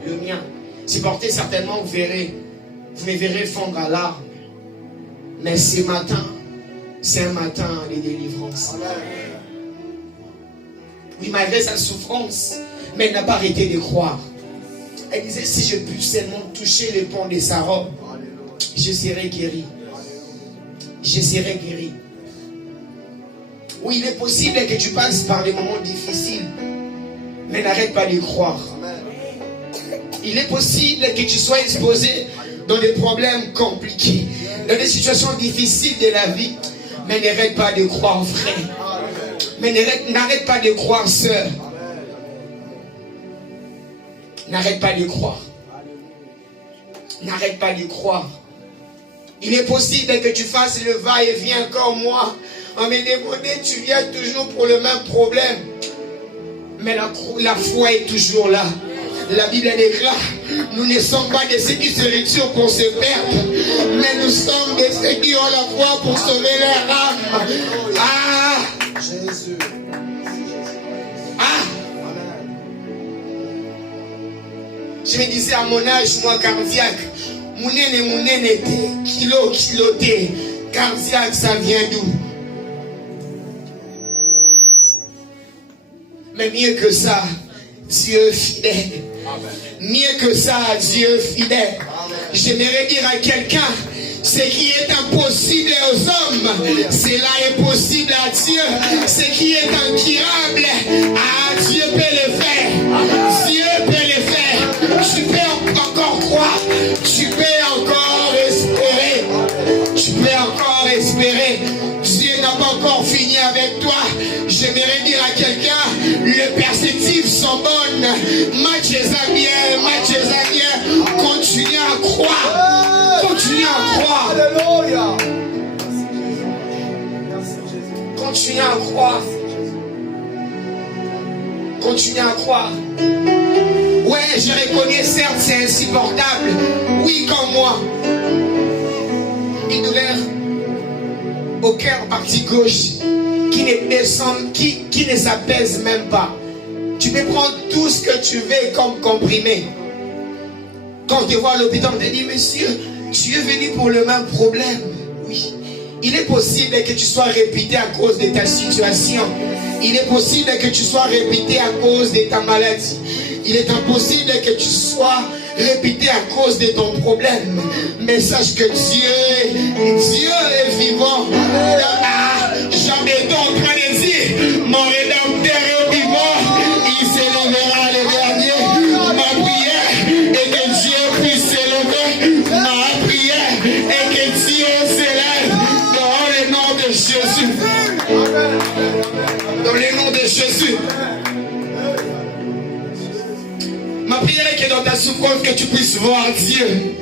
le mien. Si porté certainement, vous me verrez fondre à larmes. Mais ce matin, c'est un matin de délivrance. Oui, malgré sa souffrance, mais elle n'a pas arrêté de croire. Elle disait, si je puis seulement toucher les pans de sa robe, je serai guéri. Je serai guéri. Oui, il est possible que tu passes par des moments difficiles, mais n'arrête pas de croire. Il est possible que tu sois exposé dans des problèmes compliqués, dans des situations difficiles de la vie, mais n'arrête pas de croire, frère. Mais n'arrête pas de croire, sœur. N'arrête pas de croire. N'arrête pas de croire. Il est possible que tu fasses le va-et-vient comme moi. On me demandait, tu viens toujours pour le même problème. Mais la foi est toujours là. La Bible déclare, nous ne sommes pas de ceux qui se retirent pour se perdre, mais nous sommes de ceux qui ont la foi pour sauver leur âme. Ah! Jésus. Ah! Je me disais à mon âge, moi, cardiaque, mounene, kiloté. Cardiaque, ça vient d'où? Mais mieux que ça, Dieu fidèle. Mieux que ça, Dieu fidèle. J'aimerais dire à quelqu'un, ce qui est impossible aux hommes, cela est possible à Dieu. Ce qui est incurable, Dieu peut le faire. Dieu peut le faire. Tu peux encore croire. Tu peux encore espérer. Tu peux encore espérer. Dieu n'a pas encore fini avec toi. J'aimerais dire à quelqu'un, les perspectives sont bonnes. Matches à bien. Continue à croire. Continue à croire. Alléluia. Continue à croire. Continue à croire. Ouais, je reconnais, certes, c'est insupportable. Oui, comme moi. Une douleur au cœur partie gauche qui ne descend, qui ne s'apaise même pas. Tu peux prendre tout ce que tu veux comme comprimé. Quand tu vois à l'hôpital, on te dit, monsieur, tu es venu pour le même problème. Oui. Il est possible que tu sois répété à cause de ta situation. Il est possible que tu sois répété à cause de ta maladie. Il est impossible que tu sois répété à cause de ton problème. Mais sache que Dieu est vivant. J'en étais en train de dire, mon rédempteur est vivant. Il s'élèvera le dernier. Ma prière est que Dieu puisse s'élever. Ma prière est que Dieu s'élève dans le nom de Jésus. Dans le nom de Jésus. Ma prière est que dans ta souffrance, que tu puisses voir Dieu.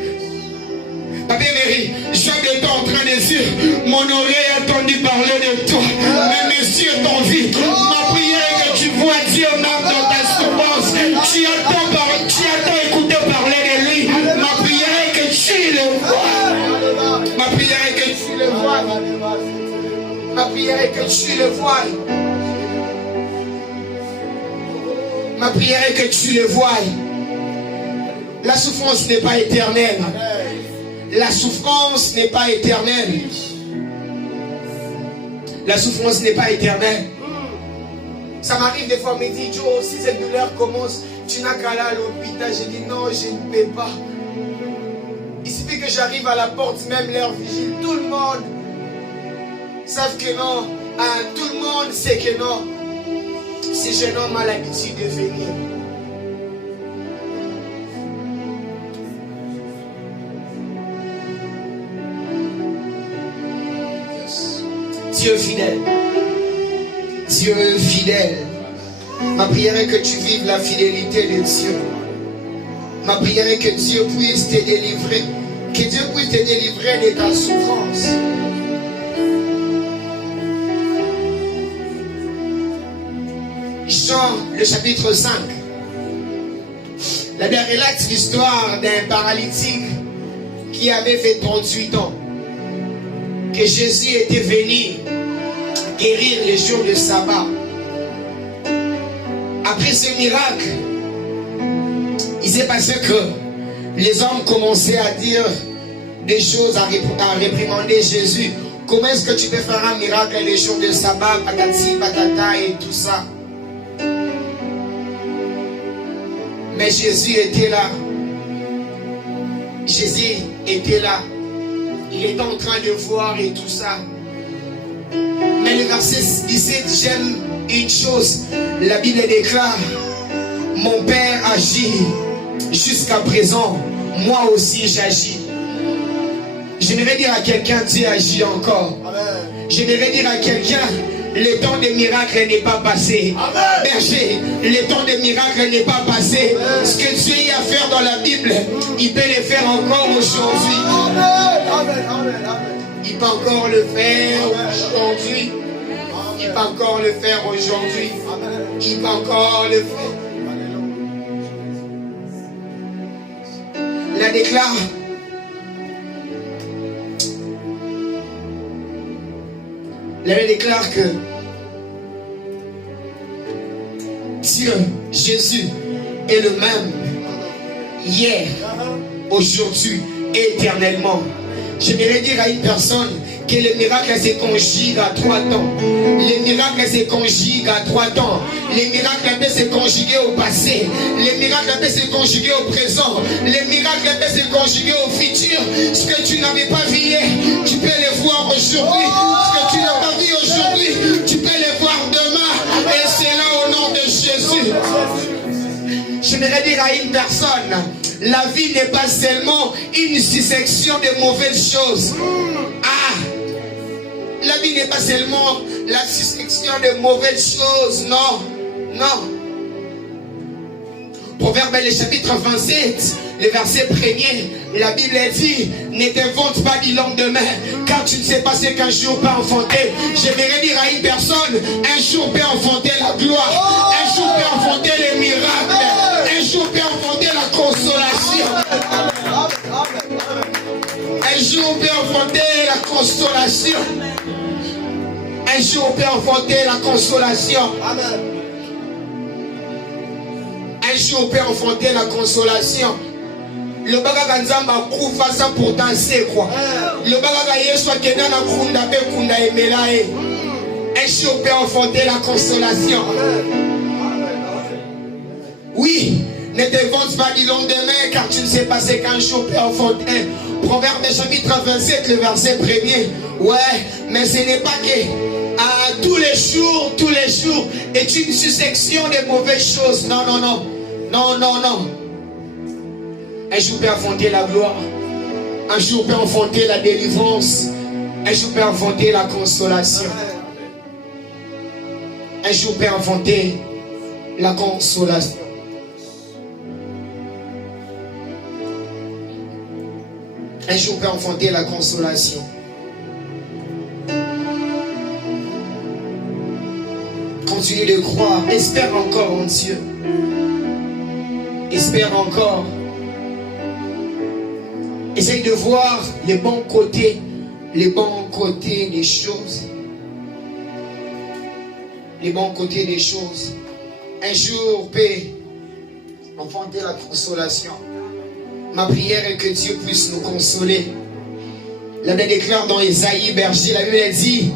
Papa Mary, Job est en train de dire, mon oreille a entendu parler de toi, mais mes yeux t'ont vu. Ma prière est que tu vois Dieu même dans ta souffrance. Tu attends écouter parler de lui. Ma prière est que tu le vois. Ma prière est que tu le vois. Ma prière est que tu le vois. Ma prière est que tu le vois. La souffrance n'est pas éternelle. La souffrance n'est pas éternelle. La souffrance n'est pas éternelle. Ça m'arrive des fois, on me dit, Joe, si cette douleur commence, tu n'as qu'à aller à l'hôpital. Je dis, non, je ne peux pas. Il suffit que j'arrive à la porte, même l'heure vigile. Tout le monde savent que non. Tout le monde sait que non. Ce jeune homme a l'habitude de venir. Dieu fidèle. Dieu fidèle. Ma prière est que tu vives la fidélité de Dieu. Ma prière est que Dieu puisse te délivrer. Que Dieu puisse te délivrer de ta souffrance. Jean, le chapitre 5. La Bible relate l'histoire d'un paralytique qui avait fait 38 ans. Que Jésus était venu guérir les jours de sabbat. Après ce miracle, il s'est passé que les hommes commençaient à dire des choses, à réprimander Jésus. Comment est-ce que tu peux faire un miracle les jours de sabbat, patati, patata et tout ça? Mais Jésus était là. Jésus était là. Il est en train de voir et tout ça. Mais le verset 17, j'aime une chose. La Bible déclare, mon Père agit jusqu'à présent. Moi aussi j'agis. J'aimerais dire à quelqu'un, Dieu agit encore. J'aimerais dire à quelqu'un, le temps des miracles n'est pas passé. Berger, le temps des miracles n'est pas passé. Ce que Dieu a à faire dans la Bible, il peut le faire encore aujourd'hui. Il peut encore le faire aujourd'hui. Il peut encore le faire aujourd'hui. Il peut encore le faire. La déclare. La Bible déclare que Dieu, Jésus, est le même hier, aujourd'hui et éternellement. J'aimerais dire à une personne que les miracles se conjuguent à 3 temps. Les miracles se conjuguent à 3 temps. Les miracles peuvent se conjuguer au passé. Les miracles peuvent se conjuguer au présent. Les miracles peuvent se conjuguer au futur. Ce que tu n'avais pas vu hier, tu peux le voir aujourd'hui. Ce que tu n'as pas vu aujourd'hui, tu peux le voir demain. Et c'est là au nom de Jésus. J'aimerais dire à une personne, la vie n'est pas seulement une succession de mauvaises choses. La vie n'est pas seulement la succession de mauvaises choses. Non, non. Proverbe le chapitre 27, le verset 1er, la Bible dit, ne t'invente pas du lendemain, car tu ne sais pas ce qu'un jour peut enfanter. J'aimerais dire à une personne, un jour peut enfanter la gloire, un jour peut enfanter les miracles, un jour peut enfanter la consolation. Un jour peut enfanter la consolation. Un jour peut enfanter la consolation. Un jour peut enfanter la consolation. Le bagaka nzamba kufa ça pourtant c'est quoi. Le bagaka yesu akenda na kunda pe kunda emela e. Un jour peut enfanter la consolation. Oui, ne défonce pas du lendemain car tu ne sais pas ce qu'un jour peut enfanter. Proverbe chapitre 27, le verset 1er. Ouais, mais ce n'est pas que tous les jours est une succession de mauvaises choses. Non, non, non. Non, non, non. Un jour peut enfanter la gloire. Un jour peut enfanter la délivrance. Un jour peut enfanter la consolation. Un jour peut enfanter la consolation. Un jour peut enfanter la consolation. Continue de croire. Espère encore en Dieu. Espère encore. Essaye de voir les bons côtés des choses. Les bons côtés des choses. Un jour peut enfanter la consolation. Ma prière est que Dieu puisse nous consoler. La Bible déclare dans Ésaïe, berger, la Bible dit: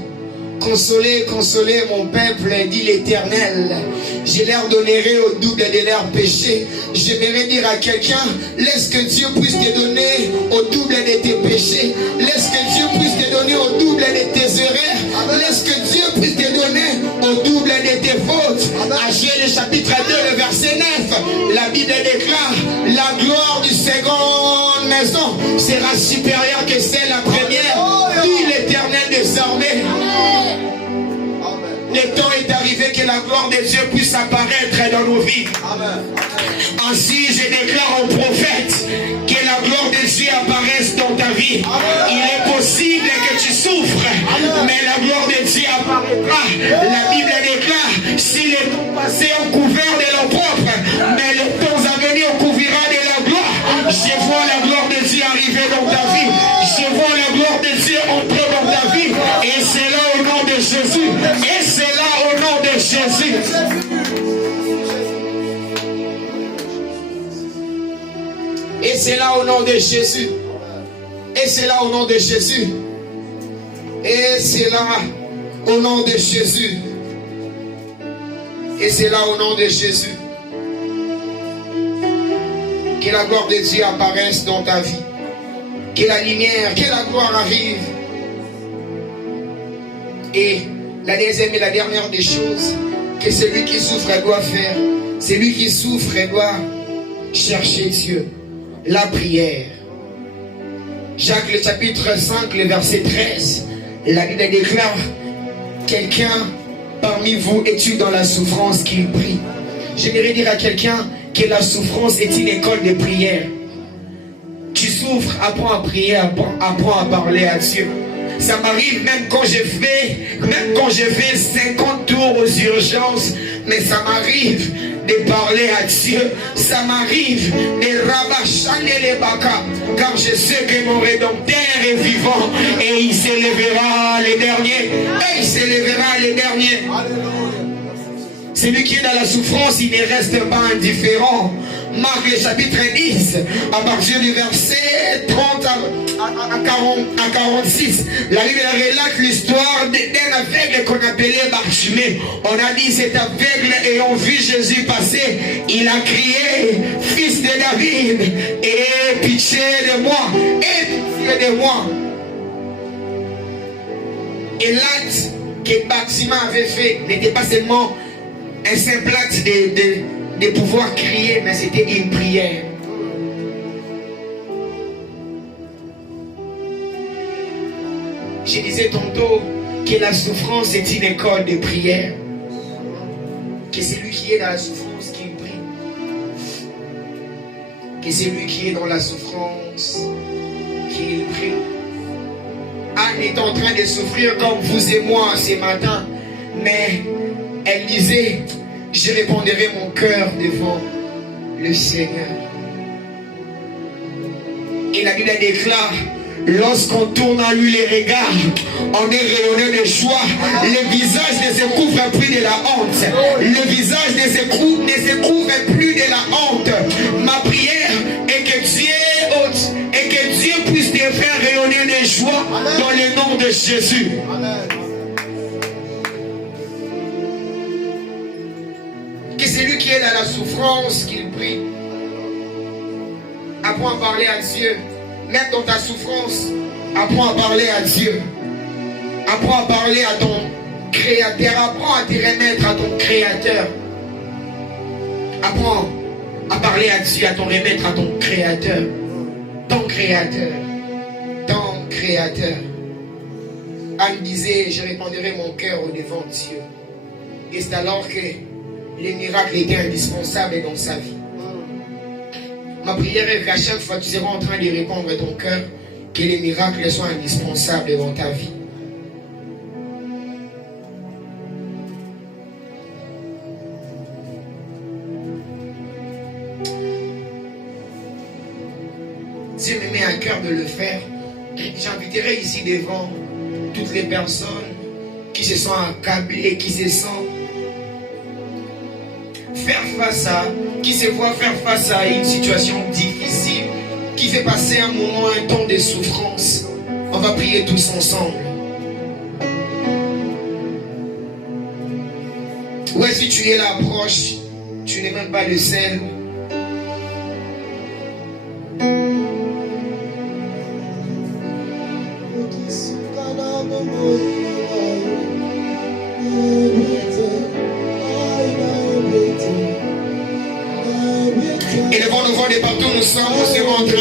consolez, consolez mon peuple, dit l'Éternel. Je leur donnerai au double de leurs péchés. J'aimerais dire à quelqu'un: laisse que Dieu puisse te donner au double de tes péchés. Laisse que Dieu puisse te donner au double de tes erreurs. Laisse que Dieu puisse te donner au double de tes fautes. Agée le chapitre 2, le verset 9. La Bible déclare: la gloire du second maison sera supérieure que celle de la première. Dit l'Éternel désormais. Le temps est arrivé que la gloire de Dieu puisse apparaître dans nos vies. Amen. Ainsi, je déclare au prophète que la gloire de Dieu apparaisse dans ta vie. Amen. Il est possible que tu souffres, amen, mais la gloire de Dieu apparaîtra. La Bible déclare: si les temps passés ont couvert de l'opprobre, mais les temps à venir couvrira de la gloire. Je vois la gloire de Dieu arriver dans ta vie. Je vois la gloire de Dieu entrer dans ta vie. Et c'est là au nom de Jésus. Et c'est là au nom de Jésus. Et c'est là au nom de Jésus. Et c'est là au nom de Jésus. Et c'est là au nom de Jésus. Et c'est là au nom de Jésus. Que la gloire de Dieu apparaisse dans ta vie. Que la lumière, que la gloire arrive. Et la deuxième et la dernière des choses que celui qui souffre doit faire, celui qui souffre doit chercher Dieu. La prière. Jacques le chapitre 5, le verset 13. La Bible déclare: quelqu'un parmi vous est-il dans la souffrance qu'il prie? J'aimerais dire à quelqu'un que la souffrance est une école de prière. Tu souffres, apprends à prier, apprends à parler à Dieu. Ça m'arrive même quand je fais 50 tours aux urgences, mais ça m'arrive de parler à Dieu. Ça m'arrive de rabâcher les baka, car je sais que mon Rédempteur est vivant et il s'élèvera les derniers. Et il s'élèvera les derniers. Celui qui est dans la souffrance, il ne reste pas indifférent. Marc le chapitre 10, à partir du verset 30 à 46, la Bible relate l'histoire d'un aveugle qu'on appelait Bartimée. On a dit: cet aveugle ayant vu Jésus passer, il a crié: fils de David, aie pitié de moi, aie pitié de moi. Et l'acte que Bartimée avait fait n'était pas seulement un simple acte de pouvoir crier, mais c'était une prière. Je disais tantôt que la souffrance est une école de prière. Que c'est lui qui est dans la souffrance qui prie. Que c'est lui qui est dans la souffrance qui prie. Anne est en train de souffrir comme vous et moi ce matin, mais elle disait: je répondrai mon cœur devant le Seigneur. Et la Bible déclare: lorsqu'on tourne à lui les regards, on est rayonné de joie. Le visage ne se couvre plus de la honte. Le visage ne se couvre plus de la honte. Ma prière est que Dieu joie dans le nom de Jésus. Que celui qui est dans la souffrance, qu'il prie. Apprends à parler à Dieu. Même dans ta souffrance, apprends à parler à Dieu. Apprends à parler à ton Créateur. Apprends à te remettre à ton Créateur. Apprends à parler à Dieu, à t'en remettre à ton Créateur. Ton Créateur. Ton Créateur. Anne disait, je répandrai mon cœur au devant de Dieu. Et c'est alors que les miracles étaient indispensables dans sa vie. Ma prière est qu'à chaque fois que tu seras en train de répandre ton cœur, que les miracles soient indispensables dans ta vie. Dieu me met à cœur de le faire. J'inviterai ici devant toutes les personnes qui se sont accablées, qui se sentent qui se voient faire face à une situation difficile, qui fait passer un moment, un temps de souffrance. On va prier tous ensemble. Ouais, si tu es là proche, tu n'es même pas le seul. Et devant nos voix de partout, nous serons en train